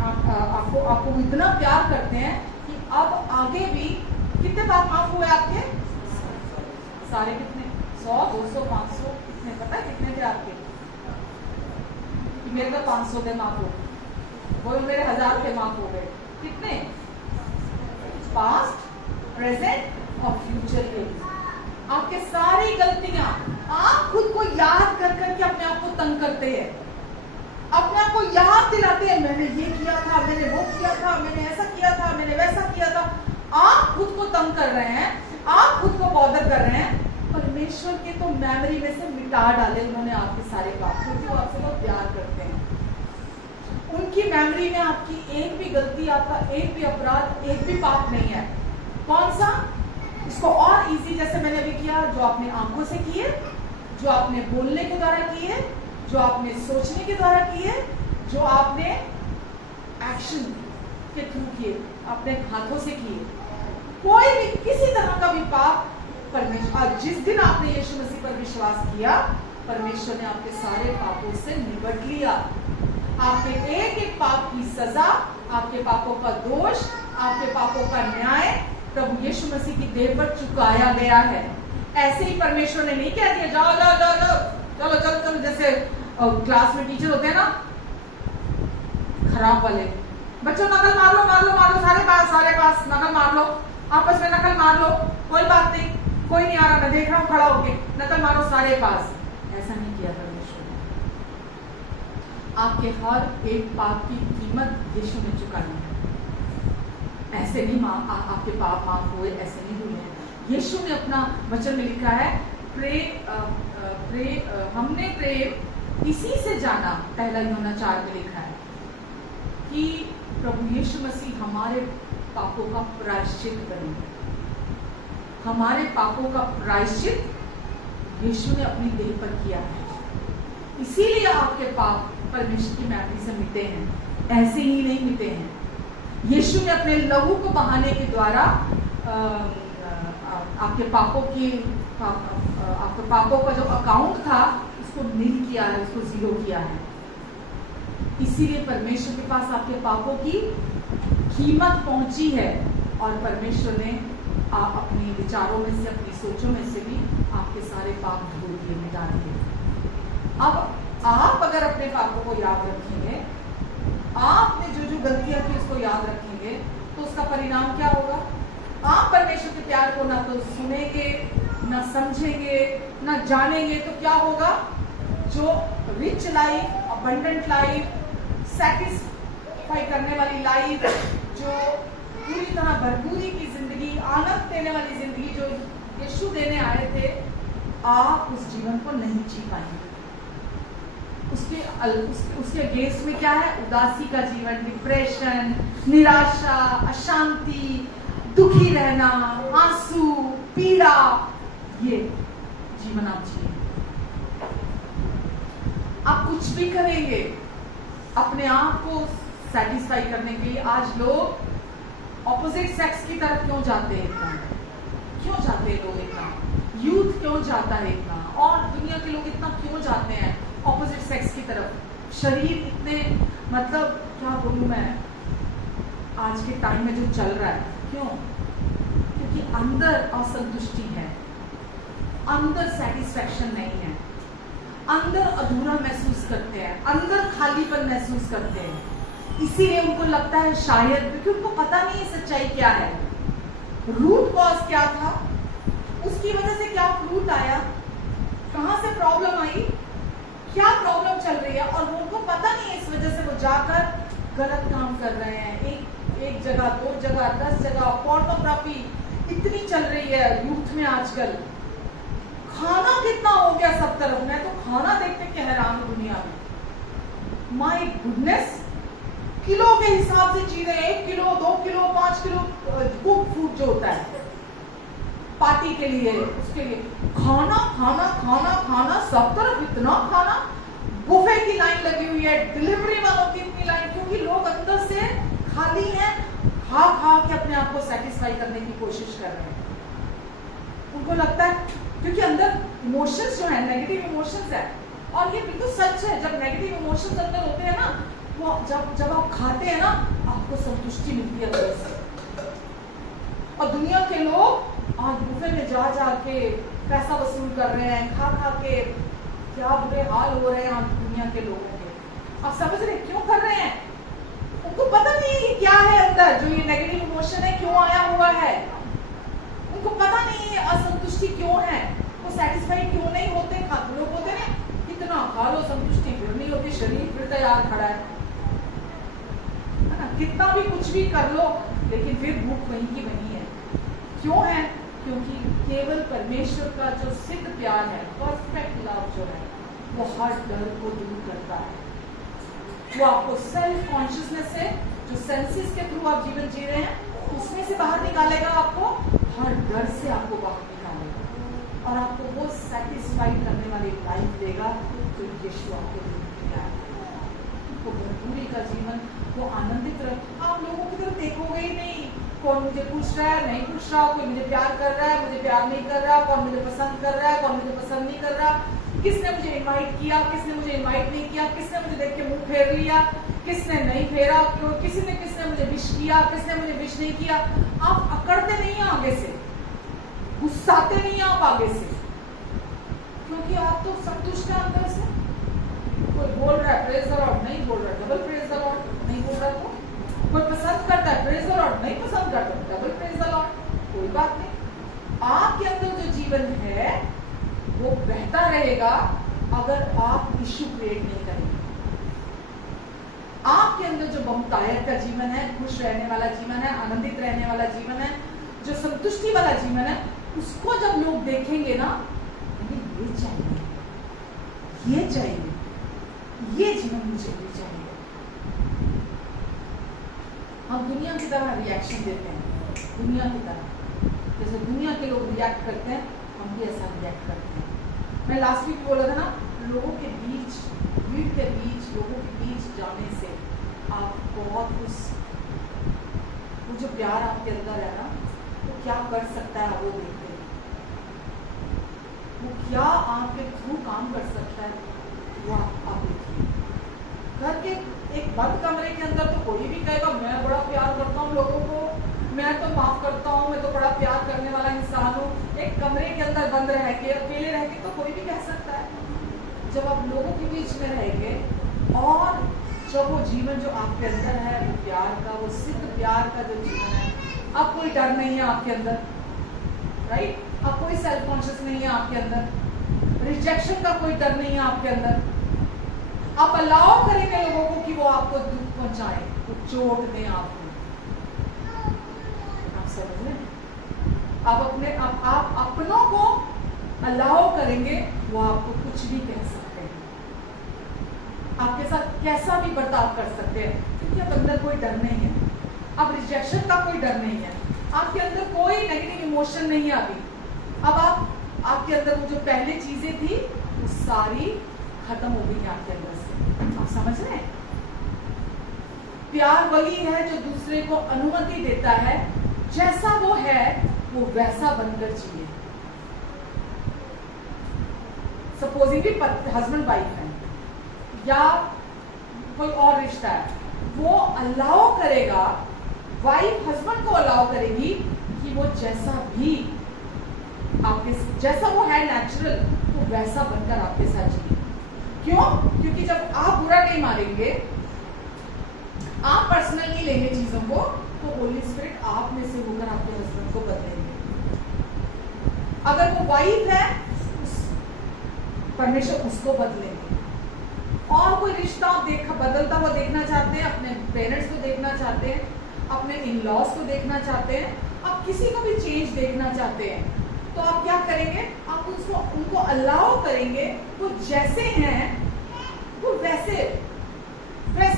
आपको इतना प्यार करते हैं कि अब आगे भी कितने पाप माफ हुए आपके? सारे कितने? 100, 200, 500 कितने? पता है कितने थे आपके? मेरे तो 500 थे माफ हो, वो मेरे 1000 के माफ हो गए। कितने? पास्ट, प्रेजेंट और फ्यूचर के। आपके सारी गलतियां आप खुद को याद कर करके अपने आप को तंग करते हैं, अपने आप को याद दिलाते हैं, मैंने ये किया था, मैंने वो किया था, मैंने ऐसा किया था, मैंने वैसा किया था। आप खुद को तंग कर रहे हैं, आप खुद को बॉदर कर रहे हैं। परमेश्वर के तो मेमोरी में से मिटा डाले उन्होंने आपके सारे पाप, क्योंकि वो आपसे बहुत प्यार करते हैं। उनकी मेमोरी में आपकी एक भी गलती, आपका एक भी अपराध, एक भी पाप नहीं है। कौन सा? इसको और इजी, जैसे मैंने अभी किया, जो आपने आंखों से किए, जो आपने बोलने के द्वारा किए, जो आपने सोचने के द्वारा किए, जो आपने एक्शन के थ्रू किए, अपने हाथों से किए, कोई भी किसी तरह का भी पाप परमेश्वर, जिस दिन आपने यीशु मसीह पर विश्वास किया, परमेश्वर ने आपके सारे पापों से निपट लिया। आपके एक एक पाप की सजा, आपके पापों का दोष, आपके पापों का न्याय प्रभु यीशु मसीह की देह पर चुकाया गया है। ऐसे ही परमेश्वर ने नहीं कह दिया जाओ जाओ जाओ जाओ चलो चलो चलो, जैसे क्लास में टीचर होते हैं ना खराब वाले, बच्चों नकल मार लो मार लो मार लो, सारे पास नकल मार लो, आपस में नकल मार लो, कोई बात नहीं, कोई नहीं आ रहा, मैं देख रहा हूँ खड़ा होके, नकल मारो सारे पास। ऐसा नहीं किया परमेश्वर ने। आपके हर एक पाप की कीमत यीशु ने चुकाई है। ऐसे नहीं आपके पाप माफ हुए, ऐसे नहीं हुए हैं। यीशु ने अपना वचन में लिखा है हमने प्रेम इसी से जाना, पहला यूहन्ना 4 में लिखा है कि प्रभु यीशु मसीह हमारे पापों का प्रायश्चित करेंगे। हमारे पापों का प्रायश्चित यीशु ने अपनी देह पर किया है, इसीलिए आपके पाप परमेश्वर की मेमोरी से मिटे हैं, ऐसे ही नहीं मिटे हैं। यीशु ने अपने लहू को बहाने के द्वारा आपके पापों का जो अकाउंट था उसको नील किया है, उसको जीरो किया है। इसीलिए परमेश्वर के पास आपके पापों की कीमत पहुंची है और परमेश्वर ने अपने विचारों में से, अपनी सोचों में से भी आपके सारे पाप धो दिए, मिटा दिए। अब आप अगर अपने पापों को याद रखेंगे, आपने जो गलतियां की उसको याद रखेंगे, तो उसका परिणाम क्या होगा? आप परमेश्वर के प्यार को ना तो सुनेंगे, ना समझेंगे, ना जानेंगे, तो क्या होगा? जो rich life, abundant life, satisfy करने वाली लाइफ, जो पूरी तरह भरपूरी की जिंदगी, आनंद देने वाली जिंदगी जो यीशु देने आए थे, आप उस जीवन को नहीं जी पाएंगे। उसके अगेंस्ट में क्या है? उदासी का जीवन, डिप्रेशन, निराशा, अशांति, दुखी रहना, आंसू, पीड़ा, ये जीवन आप जिए। आप कुछ भी करेंगे अपने आप को सेटिस्फाई करने के लिए। आज लोग ऑपोजिट सेक्स की तरफ क्यों जाते हैं? क्यों जाते हैं लोग इतना? यूथ क्यों जाता है इतना, और दुनिया के लोग इतना क्यों जाते हैं ऑपोजिट सेक्स की तरफ? शरीर इतने, मतलब क्या बोलूं मैं, आज के टाइम में जो चल रहा है, क्यों? क्योंकि अंदर असंतुष्टि है, अंदर सेटिस्फैक्शन नहीं है, अंदर अधूरा महसूस करते हैं, अंदर खालीपन महसूस करते हैं। इसीलिए उनको लगता है शायद, क्योंकि उनको पता नहीं है सच्चाई क्या है, रूट कॉज क्या था, उसकी वजह से क्या फ्रूट आया, कहां से प्रॉब्लम आई, क्या प्रॉब्लम चल रही है, और वो उनको पता नहीं है। इस वजह से वो जाकर गलत काम कर रहे हैं। एक जगह, 2 जगह, 10 जगह। पोर्नोग्राफी इतनी चल रही है यूथ में आजकल। खाना कितना हो गया सब तरफ। मैं तो खाना देखते के हैरान हूं दुनिया में। माय गुडनेस, किलो के हिसाब से चीजें, 1 kilo, 2 kilo, 5 kilo cook food जो होता है पार्टी के लिए, उसके लिए खाना खाना खाना खाना, सब तरफ इतना खाना। बुफे की लाइन लगी हुई है, डिलीवरी वालों की इतनी लाइन, क्योंकि लोग अंदर से खाली हैं, खा खा के अपने आप को सेटिस्फाई करने की कोशिश कर रहे हैं। उनको लगता है, क्योंकि अंदर इमोशंस जो है, नेगेटिव इमोशंस है, और ये बिल्कुल सच है। जब नेगेटिव इमोशंस अंदर होते हैं ना, वो जब आप खाते हैं ना, आपको संतुष्टि मिलती है अंदर से। और दुनिया के लोग आज बुफे में जा के पैसा वसूल कर रहे हैं, खा खा के क्या बुरे हाल हो रहे हैं आज दुनिया के लोगों के। आप समझ रहे क्यों कर रहे हैं? उनको पता नहीं है ये क्या है अंदर, जो ये नेगेटिव इमोशन है क्यों आया हुआ है। उनको पता नहीं है असंतुष्टि क्यों है, वो सेटिस्फाई क्यों नहीं होते। लोग होते ना, कितना खा लो संतुष्टि फिर नहीं होती, शरीर फिर तैयार खड़ा है ना, कितना भी कुछ भी कर लो, लेकिन फिर भूख वहीं की वहीं है। क्यों है? क्योंकि केवल परमेश्वर का जो सिद्ध प्यार है, परफेक्ट लव जो है, वो हर डर को दूर करता है। वो आपको सेल्फ कॉन्शियसनेस से, जो सेंसेस के थ्रू आप जीवन जी रहे हैं, उसमें से बाहर निकालेगा, आपको हर डर से आपको बाहर निकालेगा, और आपको वो सेटिस्फाई करने वाली लाइफ देगा जो यीशु आपको दिया है। वो भरपूरी का जीवन, वो आनंदित रह। आप लोगों की तरफ देखोगे ही नहीं, कौन मुझे पूछ रहा है, नहीं पूछ रहा, कोई मुझे प्यार कर रहा है, मुझे प्यार नहीं कर रहा, कौन मुझे पसंद कर रहा है, कौन मुझे पसंद नहीं कर रहा, किसने मुझे इनवाइट किया, किसने मुझे इनवाइट नहीं किया, किसने मुझे देख के मुंह फेर लिया, किसने नहीं फेरा, किसने मुझे विश किया, किसने मुझे विश नहीं किया। आप अकड़ते नहीं हैं आगे से, गुस्साते नहीं हैं आप आगे से, क्योंकि आप तो संतुष्ट हैं अंदर से। कोई बोल रहा है प्रेज द लॉर्ड, नहीं बोल रहा डबल प्रेज द लॉर्ड, नहीं बोल रहा तो कोई पसंद करता है प्रेज द लॉर्ड, नहीं पसंद करता डबल प्रेज द लॉर्ड, कोई बात नहीं। आपके अंदर जो जीवन है वो बहता रहेगा अगर आप इश्यू क्रिएट नहीं करेंगे। आपके अंदर जो बहुतायत का जीवन है, खुश रहने वाला जीवन है, आनंदित रहने वाला जीवन है, जो संतुष्टि वाला जीवन है, उसको जब लोग देखेंगे ना, ये चाहिए, ये चाहिए, ये जीवन मुझे भी चाहिए। हम दुनिया की तरह रिएक्शन देते हैं, दुनिया की तरह, जैसे दुनिया के लोग रिएक्ट करते हैं, हम भी ऐसा रिएक्ट करते हैं। मैं लास्ट वीक बोला था ना, लोगों के बीच, भीड़ के बीच, लोगों के बीच जाने से आप बहुत उस, वो जो प्यार आपके अंदर है ना, वो क्या कर सकता है वो देखते हैं, वो क्या आपके थ्रू काम कर सकता है वो आप देखिए। घर के एक बंद कमरे के अंदर तो कोई भी कहेगा मैं बड़ा प्यार करता हूँ लोगों को, मैं तो माफ करता हूँ, मैं तो बड़ा प्यार करने वाला इंसान हूँ। एक कमरे के अंदर बंद रह के, अकेले रह के तो कोई भी कह सकता है। जब आप लोगों के बीच में रहेंगे और जब वो जीवन जो आपके अंदर है, वो प्यार का, वो सिद्ध प्यार का जो जीवन है, अब कोई डर नहीं है आपके अंदर, राइट? अब कोई सेल्फ कॉन्शियस नहीं है आपके अंदर, रिजेक्शन का कोई डर नहीं है आपके अंदर। आप अलाउ करेंगे लोगों को कि वो आपको दुख पहुंचाए, वो चोट दें आपको। आप समझ रहे हैं? आप अपनों को अलाउ करेंगे, वो आपको कुछ भी कह सकते हैं, आपके साथ कैसा भी बर्ताव कर सकते हैं, क्योंकि अब अंदर कोई डर नहीं है। अब रिजेक्शन का कोई डर नहीं है, आपके अंदर कोई नेगेटिव इमोशन नहीं है अभी। अब आपके अंदर वो जो पहले चीजें थी वो सारी खत्म हो गई आपके अंदर से। आप समझ रहे हैं? प्यार वही है जो दूसरे को अनुमति देता है जैसा वो है वो वैसा बनकर जिए। सपोजिंगली हस्बैंड वाइफ है या कोई और रिश्ता है, वो अलाउ करेगा, वाइफ हस्बैंड को अलाउ करेगी कि वो जैसा भी आपके, जैसा वो है नेचुरल, वो वैसा बनकर आपके साथ जिए। क्यों? क्योंकि जब आप बुरा नहीं मारेंगे, आप पर्सनल नहीं लेंगे चीजों को, तो होली स्पिरिट आप में से होकर आपके हस्बैंड को बदलेंगे। अगर वो वाइफ है, परमेश्वर उसको बदलेंगे। और कोई रिश्ता आप बदलता हुआ देखना चाहते हैं, अपने पेरेंट्स को देखना चाहते हैं, अपने इन लॉज को देखना चाहते हैं, आप किसी को भी चेंज देखना चाहते हैं, तो आप क्या करेंगे? आप उनको अलाउ करेंगे, वो जैसे हैं वो वैसे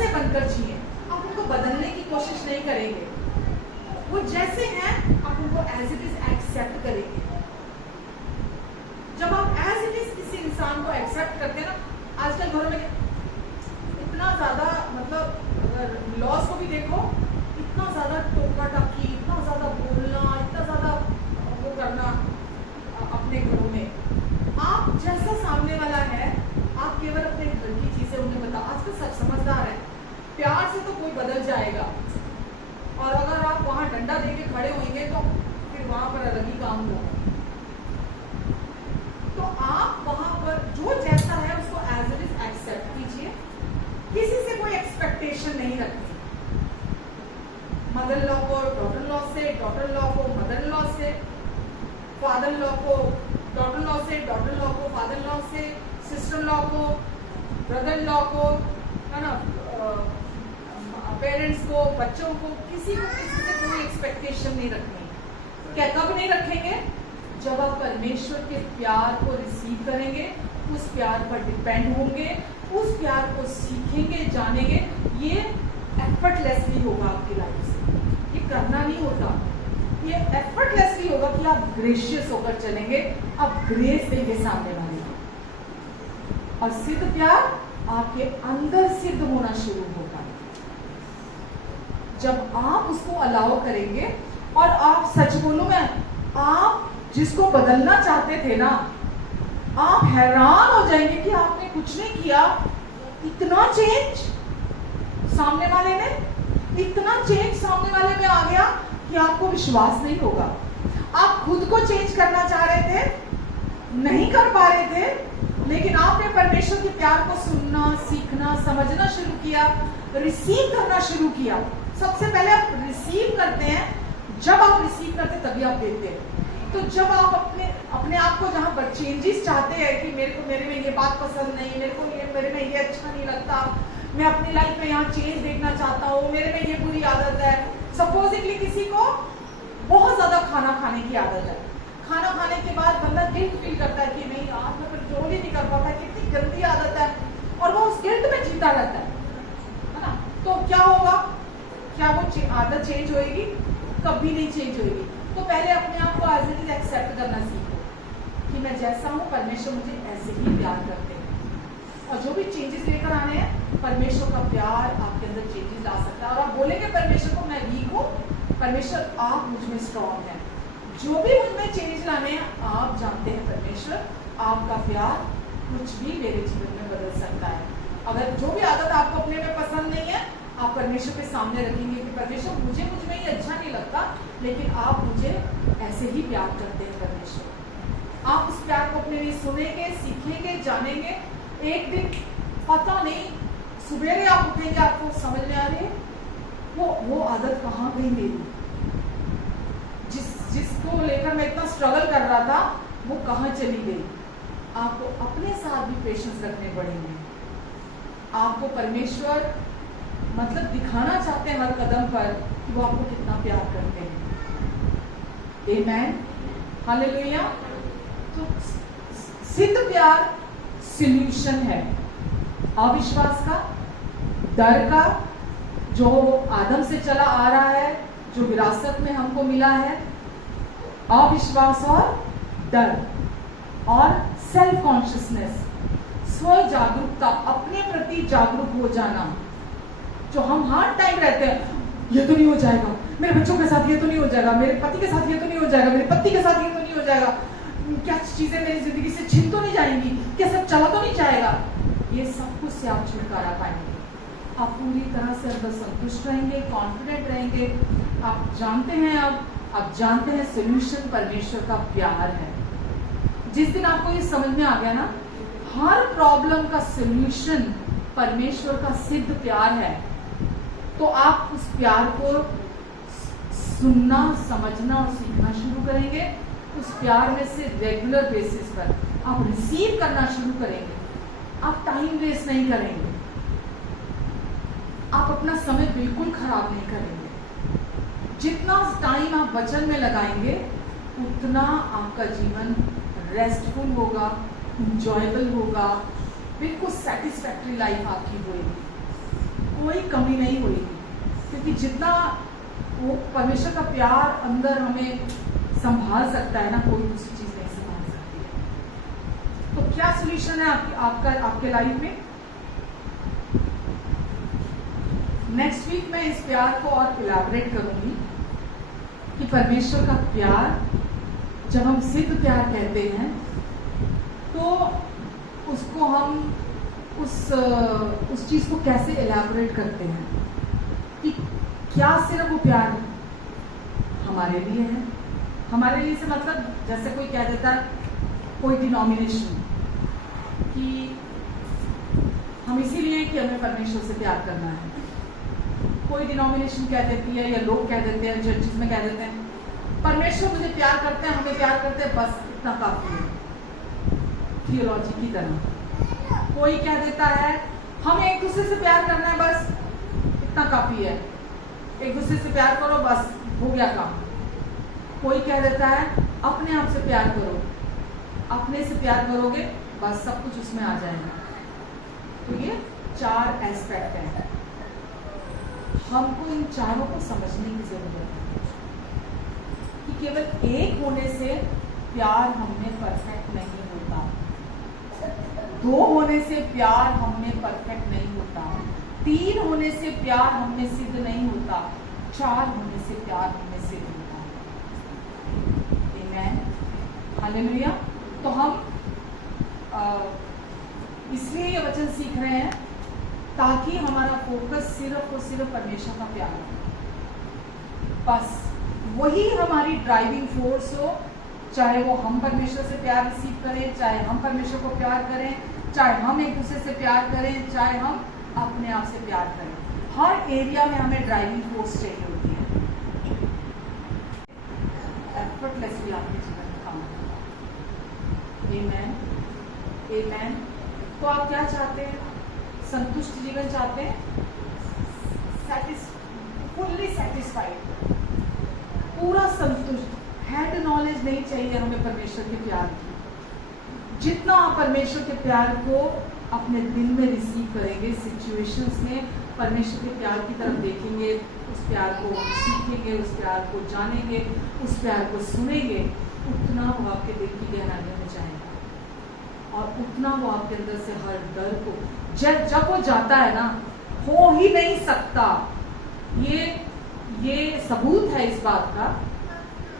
बनकर जिए। आप उनको बदलने की कोशिश नहीं करेंगे, वो जैसे हैं आप उनको एज इट इज एक्सेप्ट करेंगे। जब आप एज इट इज किसी इंसान को एक्सेप्ट करते हैं ना, आजकल घरों में इतना ज्यादा, मतलब अगर लॉज को भी देखो, इतना ज्यादा टोका टाकी, इतना ज्यादा बोलना, इतना ज्यादा वो करना अपने घरों में। आप जैसा सामने वाला है, आप केवल अपने घर की चीजें उन्हें बता। आजकल सब समझदार है, प्यार से तो कोई बदल जाएगा, और अगर आप वहां डंडा देके खड़े होंगे तो फिर वहां पर अलग ही काम होगा। तो आप वहां पर जो जैसा है उसको एज इट इज एक्सेप्ट कीजिए, किसी से कोई एक्सपेक्टेशन नहीं रखनी। मदर लॉ को डॉटर लॉ से, डॉटर लॉ को मदर लॉ से, फादर लॉ को डॉटर लॉ से, डॉटर लॉ को फादर लॉ से, सिस्टर लॉ को ब्रदर लॉ को, है ना, पेरेंट्स को, बच्चों को, किसी से कोई एक्सपेक्टेशन नहीं रखनी। क्या कब नहीं रखेंगे? जब आप परमेश्वर के प्यार को रिसीव करेंगे, उस प्यार पर डिपेंड होंगे, उस प्यार को सीखेंगे, जानेंगे। ये एफर्टलेसली होगा आपकी लाइफ से, ये करना नहीं होता, ये एफर्टलेसली होगा कि आप ग्रेशियस होकर चलेंगे, आप ग्रेस देंगे सामने वाले को, और सिद्ध प्यार आपके अंदर सिद्ध होना शुरू होगा जब आप उसको अलाउ करेंगे। और आप सच बोलूं मैं, आप जिसको बदलना चाहते थे ना, आप हैरान हो जाएंगे कि आपने कुछ नहीं किया, इतना चेंज सामने वाले ने, इतना चेंज सामने वाले में आ गया कि आपको विश्वास नहीं होगा। आप खुद को चेंज करना चाह रहे थे, नहीं कर पा रहे थे, लेकिन आपने परमेश्वर के प्यार को सुनना, सीखना, समझना शुरू किया, रिसीव करना शुरू किया। सबसे पहले आप रिसीव करते हैं, जब आप रिसीव करते तभी आप देते हैं। तो जब आप अपने आप को जहां पर चेंजेस चाहते हैं कि मेरे में ये बात पसंद नहीं, मेरे में ये अच्छा नहीं लगता, मैं अपनी लाइफ में यहाँ चेंज देखना चाहता हूँ, मेरे में ये बुरी आदत है। सपोजिंगली किसी को बहुत ज्यादा खाना खाने की आदत है, खाना खाने के बाद बंदा गिल्ट फील करता है कि नहीं आज मैं कंट्रोल ही नहीं कर पाता, कितनी गंदी आदत है, और वो उस गिल्ट में जीता रहता है ना। तो क्या होगा? क्या वो आदत चेंज होएगी? कभी नहीं चेंज होएगी। तो पहले अपने आप को एज इट इज एक्सेप्ट करना सीखो कि मैं जैसा हूँ, परमेश्वर मुझे ऐसे ही प्यार करते हैं, और जो भी चेंजेस लेकर आने हैं, परमेश्वर का प्यार आपके अंदर चेंजेस ला सकता है। और आप बोलेंगे परमेश्वर को, मैं वीक हूँ, परमेश्वर आप मुझ में स्ट्रॉन्ग है, जो भी मुझ में चेंज लाने हैं आप जानते हैं परमेश्वर, आपका प्यार कुछ भी मेरे जीवन में बदल सकता है। अगर जो भी आदत आपको अपने में पसंद नहीं है, आप परमेश्वर के सामने रखेंगे कि परमेश्वर मुझे मुझ में ही अच्छा नहीं लगता, लेकिन आप मुझे ऐसे ही प्यार करते हैं परमेश्वर। आप उस प्यार को अपने लिए सुनेंगे, सीखेंगे, जानेंगे। एक दिन पता नहीं सुबेरे आप उठेंगे, आपको समझ में आ रही है वो आदत कहाँ गई मेरी, जिसको लेकर मैं इतना स्ट्रगल कर रहा था, वो कहाँ चली गई। आपको अपने साथ भी पेशेंस रखने पड़ेंगे। आपको परमेश्वर मतलब दिखाना चाहते हैं हर कदम पर कि वो आपको कितना प्यार करते हैं। आमेन, हालेलुया। तो सिद्ध प्यार सॉल्यूशन है अविश्वास का, डर का, जो आदम से चला आ रहा है, जो विरासत में हमको मिला है, अविश्वास और डर, और सेल्फ कॉन्शियसनेस, स्व जागरूकता, अपने प्रति जागरूक हो जाना। जो हम हर टाइम रहते हैं, ये तो नहीं हो जाएगा, मेरे बच्चों के साथ ये तो नहीं हो जाएगा, मेरे पति के साथ ये तो नहीं हो जाएगा, मेरे पति के साथ ये तो नहीं हो जाएगा, क्या चीजें मेरी जिंदगी से छिन तो नहीं जाएंगी, क्या सब चला तो नहीं जाएगा, ये सब कुछ से आप छुटकारा पाएंगे। आप पूरी तरह से अंदर संतुष्ट रहेंगे, कॉन्फिडेंट रहेंगे। आप जानते हैं, अब आप जानते हैं सोल्यूशन परमेश्वर का प्यार है। जिस दिन आपको ये समझ में आ गया ना, हर प्रॉब्लम का सोल्यूशन परमेश्वर का सिद्ध प्यार है, तो आप उस प्यार को सुनना, समझना और सीखना शुरू करेंगे। उस प्यार में से रेगुलर बेसिस पर आप रिसीव करना शुरू करेंगे। आप टाइम वेस्ट नहीं करेंगे, आप अपना समय बिल्कुल खराब नहीं करेंगे। जितना टाइम आप वचन में लगाएंगे उतना आपका जीवन रेस्टफुल होगा, इंजॉयबल होगा, बिल्कुल सेटिस्फैक्टरी लाइफ आपकी होगी, कोई कमी नहीं होगी। क्योंकि जितना वो परमेश्वर का प्यार अंदर हमें संभाल सकता है ना, कोई दूसरी चीज नहीं संभाल सकती है। तो क्या सॉल्यूशन है आपके लाइफ में? नेक्स्ट वीक मैं इस प्यार को और इलैबोरेट करूंगी कि परमेश्वर का प्यार, जब हम सिद्ध प्यार कहते हैं तो उसको हम उस चीज को कैसे इलैबोरेट करते हैं कि क्या सिर्फ वो प्यार हमारे लिए है। हमारे लिए से मतलब जैसे कोई कह देता है, कोई डिनोमिनेशन, कि हम इसीलिए कि हमें परमेश्वर से प्यार करना है। कोई डिनोमिनेशन कह देती है या लोग कह देते हैं, चर्चिज में कह देते हैं परमेश्वर मुझे प्यार करते हैं, हमें प्यार करते हैं, बस इतना काफी है, थियोलॉजी की तरह। कोई कह देता है हमें एक दूसरे से प्यार करना है, बस इतना काफी है, एक दूसरे से प्यार करो बस हो गया काम। कोई कह देता है अपने आप से प्यार करो, अपने से प्यार करोगे बस सब कुछ उसमें आ जाएगा। तो ये 4 एस्पेक्ट हैं, हमको इन चारों को समझने की जरूरत है कि केवल एक होने से प्यार हमने परफेक्ट नहीं होता, 2 होने से प्यार हमने परफेक्ट नहीं होता, 3 होने से प्यार हमने सिद्ध नहीं होता, 4 होने से प्यार हमने सिद्ध होता। आमीन, हालेलुया। तो हम इसलिए ये वचन सीख रहे हैं ताकि हमारा फोकस सिर्फ और सिर्फ परमेश्वर का प्यार हो, बस वही हमारी ड्राइविंग फोर्स हो। चाहे वो हम परमेश्वर से प्यार रिसीव करें, चाहे हम परमेश्वर को प्यार करें, चाहे हम एक दूसरे से प्यार करें, चाहे हम अपने आप से प्यार करें, हर एरिया में हमें ड्राइविंग फोर्स चाहिए होती है। एफर्टलेसली आपके जीवन में काम होगा। आमीन, आमीन। तो आप क्या चाहते हैं? संतुष्ट जीवन चाहते हैं, फुल्ली सेटिस्फाइड, पूरा संतुष्ट। हेड नॉलेज नहीं चाहिए हमें परमेश्वर के प्यार की। जितना आप परमेश्वर के प्यार को अपने दिल में रिसीव करेंगे, सिचुएशंस में परमेश्वर के प्यार की तरफ देखेंगे, उस प्यार को सीखेंगे, उस प्यार को जानेंगे, उस प्यार को सुनेंगे, उतना वो आपके दिल की गहराइयों में जाएगा और उतना वो आपके अंदर से हर डर को, जब वो जाता है ना, हो ही नहीं सकता। ये सबूत है इस बात का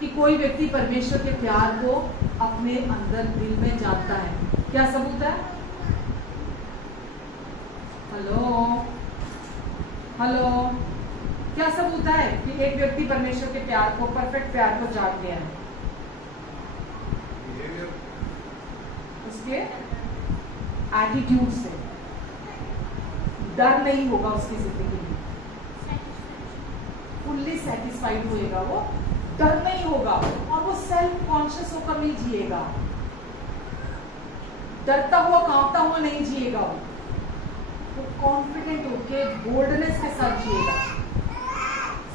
कि कोई व्यक्ति परमेश्वर के प्यार को अपने अंदर दिल में जानता है। क्या सबूत है? हेलो, क्या सबूत है कि एक व्यक्ति परमेश्वर के प्यार को, परफेक्ट प्यार को जान गया है? उसके एटीट्यूड से डर नहीं होगा उसकी जिंदगी में, फुल्ली सेटिस्फाइड होएगा, वो डर नहीं होगा और वो सेल्फ कॉन्शियस होकर नहीं जिएगा, डरता हुआ कांपता हुआ नहीं जिएगा, वो कॉन्फिडेंट होके बोल्डनेस के साथ जिएगा।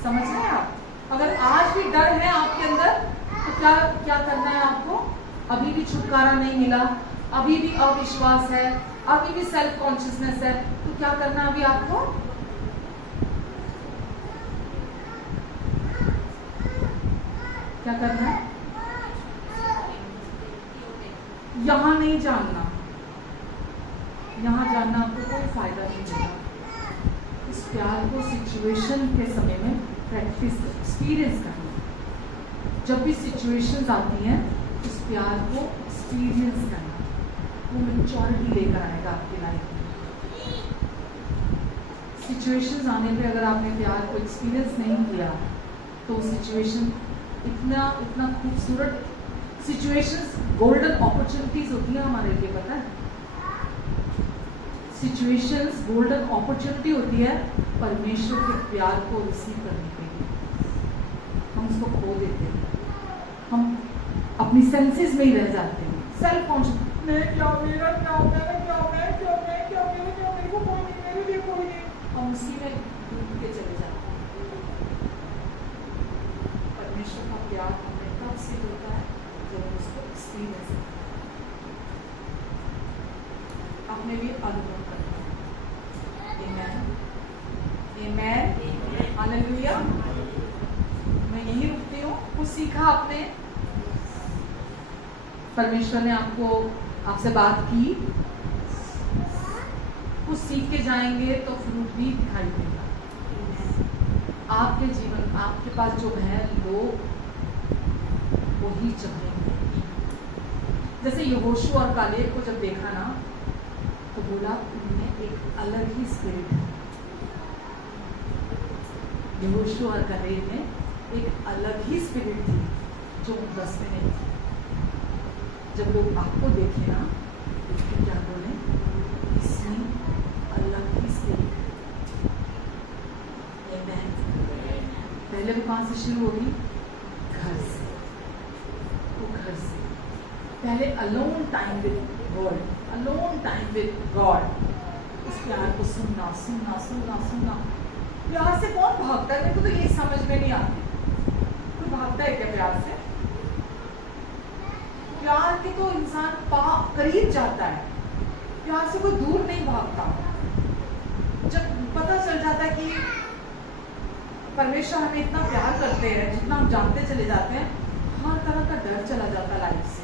समझ रहे हैं आप? अगर आज भी डर है आपके अंदर तो क्या करना है आपको? अभी भी छुटकारा नहीं मिला, अभी भी अविश्वास है, अभी भी सेल्फ कॉन्शियसनेस है, तो क्या करना है अभी आपको? क्या करना है? यहां नहीं जानना, यहां जानना आपको कोई फायदा नहीं देगा। इस प्यार को सिचुएशन के समय में प्रैक्टिस, एक्सपीरियंस करना। जब भी सिचुएशंस आती हैं, इस प्यार को एक्सपीरियंस करना, वो मैच्योरिटी लेकर आएगा आपकी लाइफ में। सिचुएशंस आने पे अगर आपने प्यार को एक्सपीरियंस नहीं किया तो सिचुएशन इतना इतना खूबसूरत सिचुएशंस गोल्डन अपॉर्चुनिटीज होती है हमारे लिए, पता है? सिचुएशंस गोल्डन अपॉर्चुनिटी होती है परमेश्वर के प्यार को रिसीव करने के लिए। हम उसको खो देते हैं, हम अपनी सेंसेस में ही रह जाते हैं, सेल्फ कॉन्शियस, मैं क्या, मेरा क्या, मेरा क्या, मैं क्या, मैं क्या, मेरे क्या, मेरे को कोई नहीं, मेरे लिए कोई नहीं, हम उसी में डूब के चले जाते हैं। परमेश्वर का प्यार हमें तब सिद्ध होता है जब हम उसको एक्सपीरियंस करते हैं, अपने लिए अनुभव करते हैं। आमेन, आमेन, हालेलुया। मैं यही रुकती हूँ। कुछ सीखा आपने? परमेश्वर ने आपसे बात की, कुछ सीख के जाएंगे तो फ्रूट भी दिखाई देगा आपके जीवन। आपके पास जो है लोग वही चाहेंगे। जैसे यहोशू और कालेब को जब देखा ना तो बोला उनमें एक अलग ही स्पिरिट है। यहोशू और कालेब में एक अलग ही स्पिरिट थी जो 10 में नहीं थी। जब लोग आपको देखे ना तो क्या बोले, इसमें अलग ही स्पिरिट है। पहले वो कहाँ से शुरू होगी? घर से। वो घर से पहले alone time with God, alone time with God, उस प्यार को सुनना सुनना सुनना सुनना। प्यार से कौन भागता है? मेरे को तो ये समझ में नहीं आती। कोई भागता है क्या प्यार से? प्यार के तो इंसान करीब जाता है, प्यार से कोई दूर नहीं भागता। जब पता चल जाता है कि परमेश्वर हमें इतना प्यार करते हैं, जितना हम जानते चले जाते हैं, हर तरह का डर चला जाता है लाइफ से,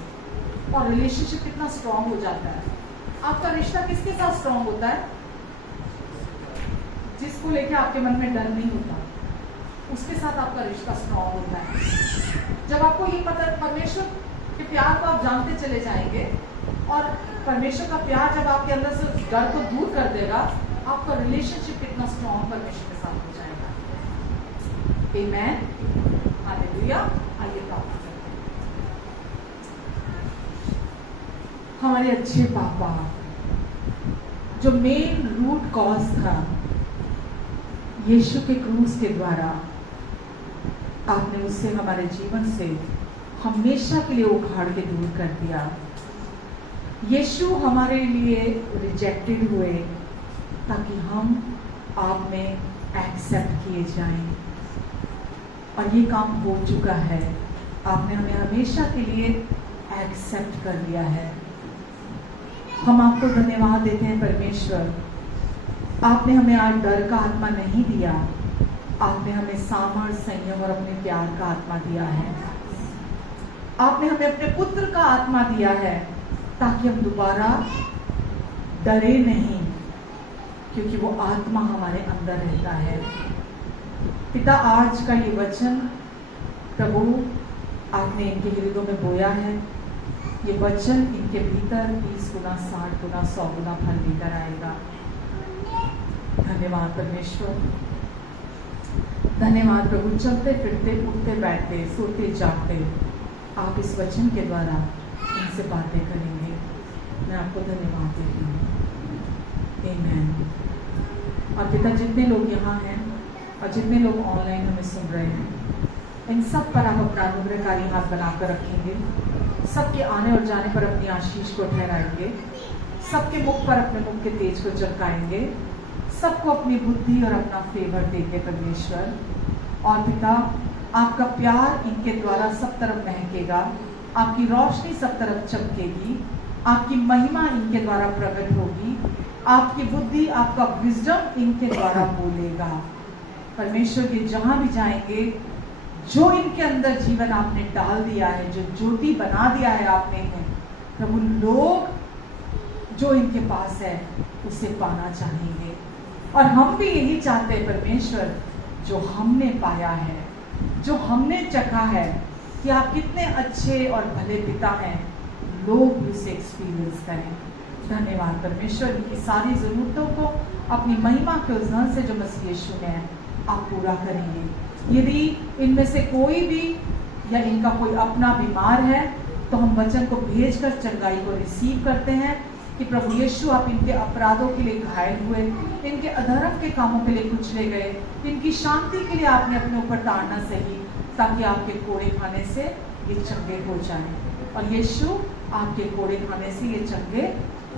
और रिलेशनशिप कितना स्ट्रांग हो जाता है। आपका रिश्ता किसके साथ स्ट्रांग होता है? जिसको लेके आपके मन में डर नहीं होता, उसके साथ आपका रिश्ता स्ट्रांग होता है। जब आपको ये पता, परमेश्वर के प्यार को आप जानते चले जाएंगे, और परमेश्वर का प्यार जब आपके अंदर से डर को दूर कर देगा, आपका रिलेशनशिप कितना स्ट्रांग परमेश्वर के साथ हो जाएगा। आमेन, हालेलुया। आइए प्रार्थना करते हैं। हमारे अच्छे पापा, जो मेन रूट कॉज था यीशु के क्रूस के द्वारा, आपने उससे हमारे जीवन से हमेशा के लिए उखाड़ के दूर कर दिया। यीशु हमारे लिए रिजेक्टेड हुए ताकि हम आप में एक्सेप्ट किए जाएं, और ये काम हो चुका है। आपने हमें हमेशा के लिए एक्सेप्ट कर लिया है। हम आपको धन्यवाद देते हैं परमेश्वर। आपने हमें आज डर का आत्मा नहीं दिया, आपने हमें सामर्थ, संयम और अपने प्यार का आत्मा दिया है। आपने हमें अपने पुत्र का आत्मा दिया है ताकि हम दोबारा डरे नहीं, क्योंकि वो आत्मा हमारे अंदर रहता है। पिता, आज का ये वचन प्रभु आपने इनके हृदयों में बोया है। ये वचन इनके भीतर 20 गुना, 60 गुना, 100 गुना फल लेकर आएगा। धन्यवाद परमेश्वर, धन्यवाद प्रभु। चलते फिरते, उठते बैठते, सोते जागते, आप इस वचन के द्वारा इनसे बातें करेंगे। मैं आपको धन्यवाद देती हूँ। आमेन। और पिता, जितने लोग यहाँ हैं और जितने लोग ऑनलाइन हमें सुन रहे हैं, इन सब पर आप अपना अनुग्रहकारी हाथ बनाकर रखेंगे। सबके आने और जाने पर अपनी आशीष को ठहराएंगे। सबके मुख पर अपने मुख के तेज को चमकाएंगे। सबको अपनी बुद्धि और अपना फेवर देंगे परमेश्वर। और पिता, आपका प्यार इनके द्वारा सब तरफ महकेगा, आपकी रोशनी सब तरफ चमकेगी, आपकी महिमा इनके द्वारा प्रकट होगी, आपकी बुद्धि, आपका विजडम इनके द्वारा बोलेगा। परमेश्वर के जहां भी जाएंगे, जो इनके अंदर जीवन आपने डाल दिया है, जो ज्योति बना दिया है आपने, प्रभु, लोग जो इनके पास है उसे पाना चाहेंगे। और हम भी यही चाहते हैं परमेश्वर, जो हमने पाया है, जो हमने चखा है, कि आप कितने अच्छे और भले पिता हैं, लोग भी इसे एक्सपीरियंस करें। धन्यवाद परमेश्वर, इनकी सारी ज़रूरतों को अपनी महिमा के उस धन से जो मसीह यीशु में है आप पूरा करेंगे। यदि इनमें से कोई भी या इनका कोई अपना बीमार है तो हम वचन को भेजकर चंगाई को रिसीव करते हैं कि प्रभु यीशु आप इनके अपराधों के लिए घायल हुए, इनके अधर्म के कामों के लिए कुचले गए, इनकी शांति के लिए आपने अपने ऊपर ताड़ना सही, ताकि आपके कोड़े खाने से ये चंगे हो जाएं। और यीशु आपके कोड़े खाने से ये चंगे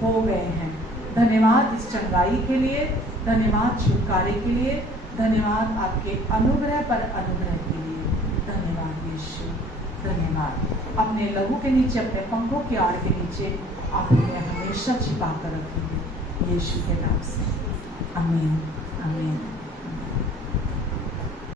हो गए हैं। धन्यवाद इस चंगाई के लिए, धन्यवाद छुटकारे के लिए, धन्यवाद आपके अनुग्रह पर अनुग्रह के लिए। धन्यवाद यीशु, धन्यवाद। अपने लहू के नीचे, अपने पंखों की आड़ के नीचे आप उन्हें हमेशा छिपा कर रखेंगे यीशु के नाम से। आमीन, आमीन।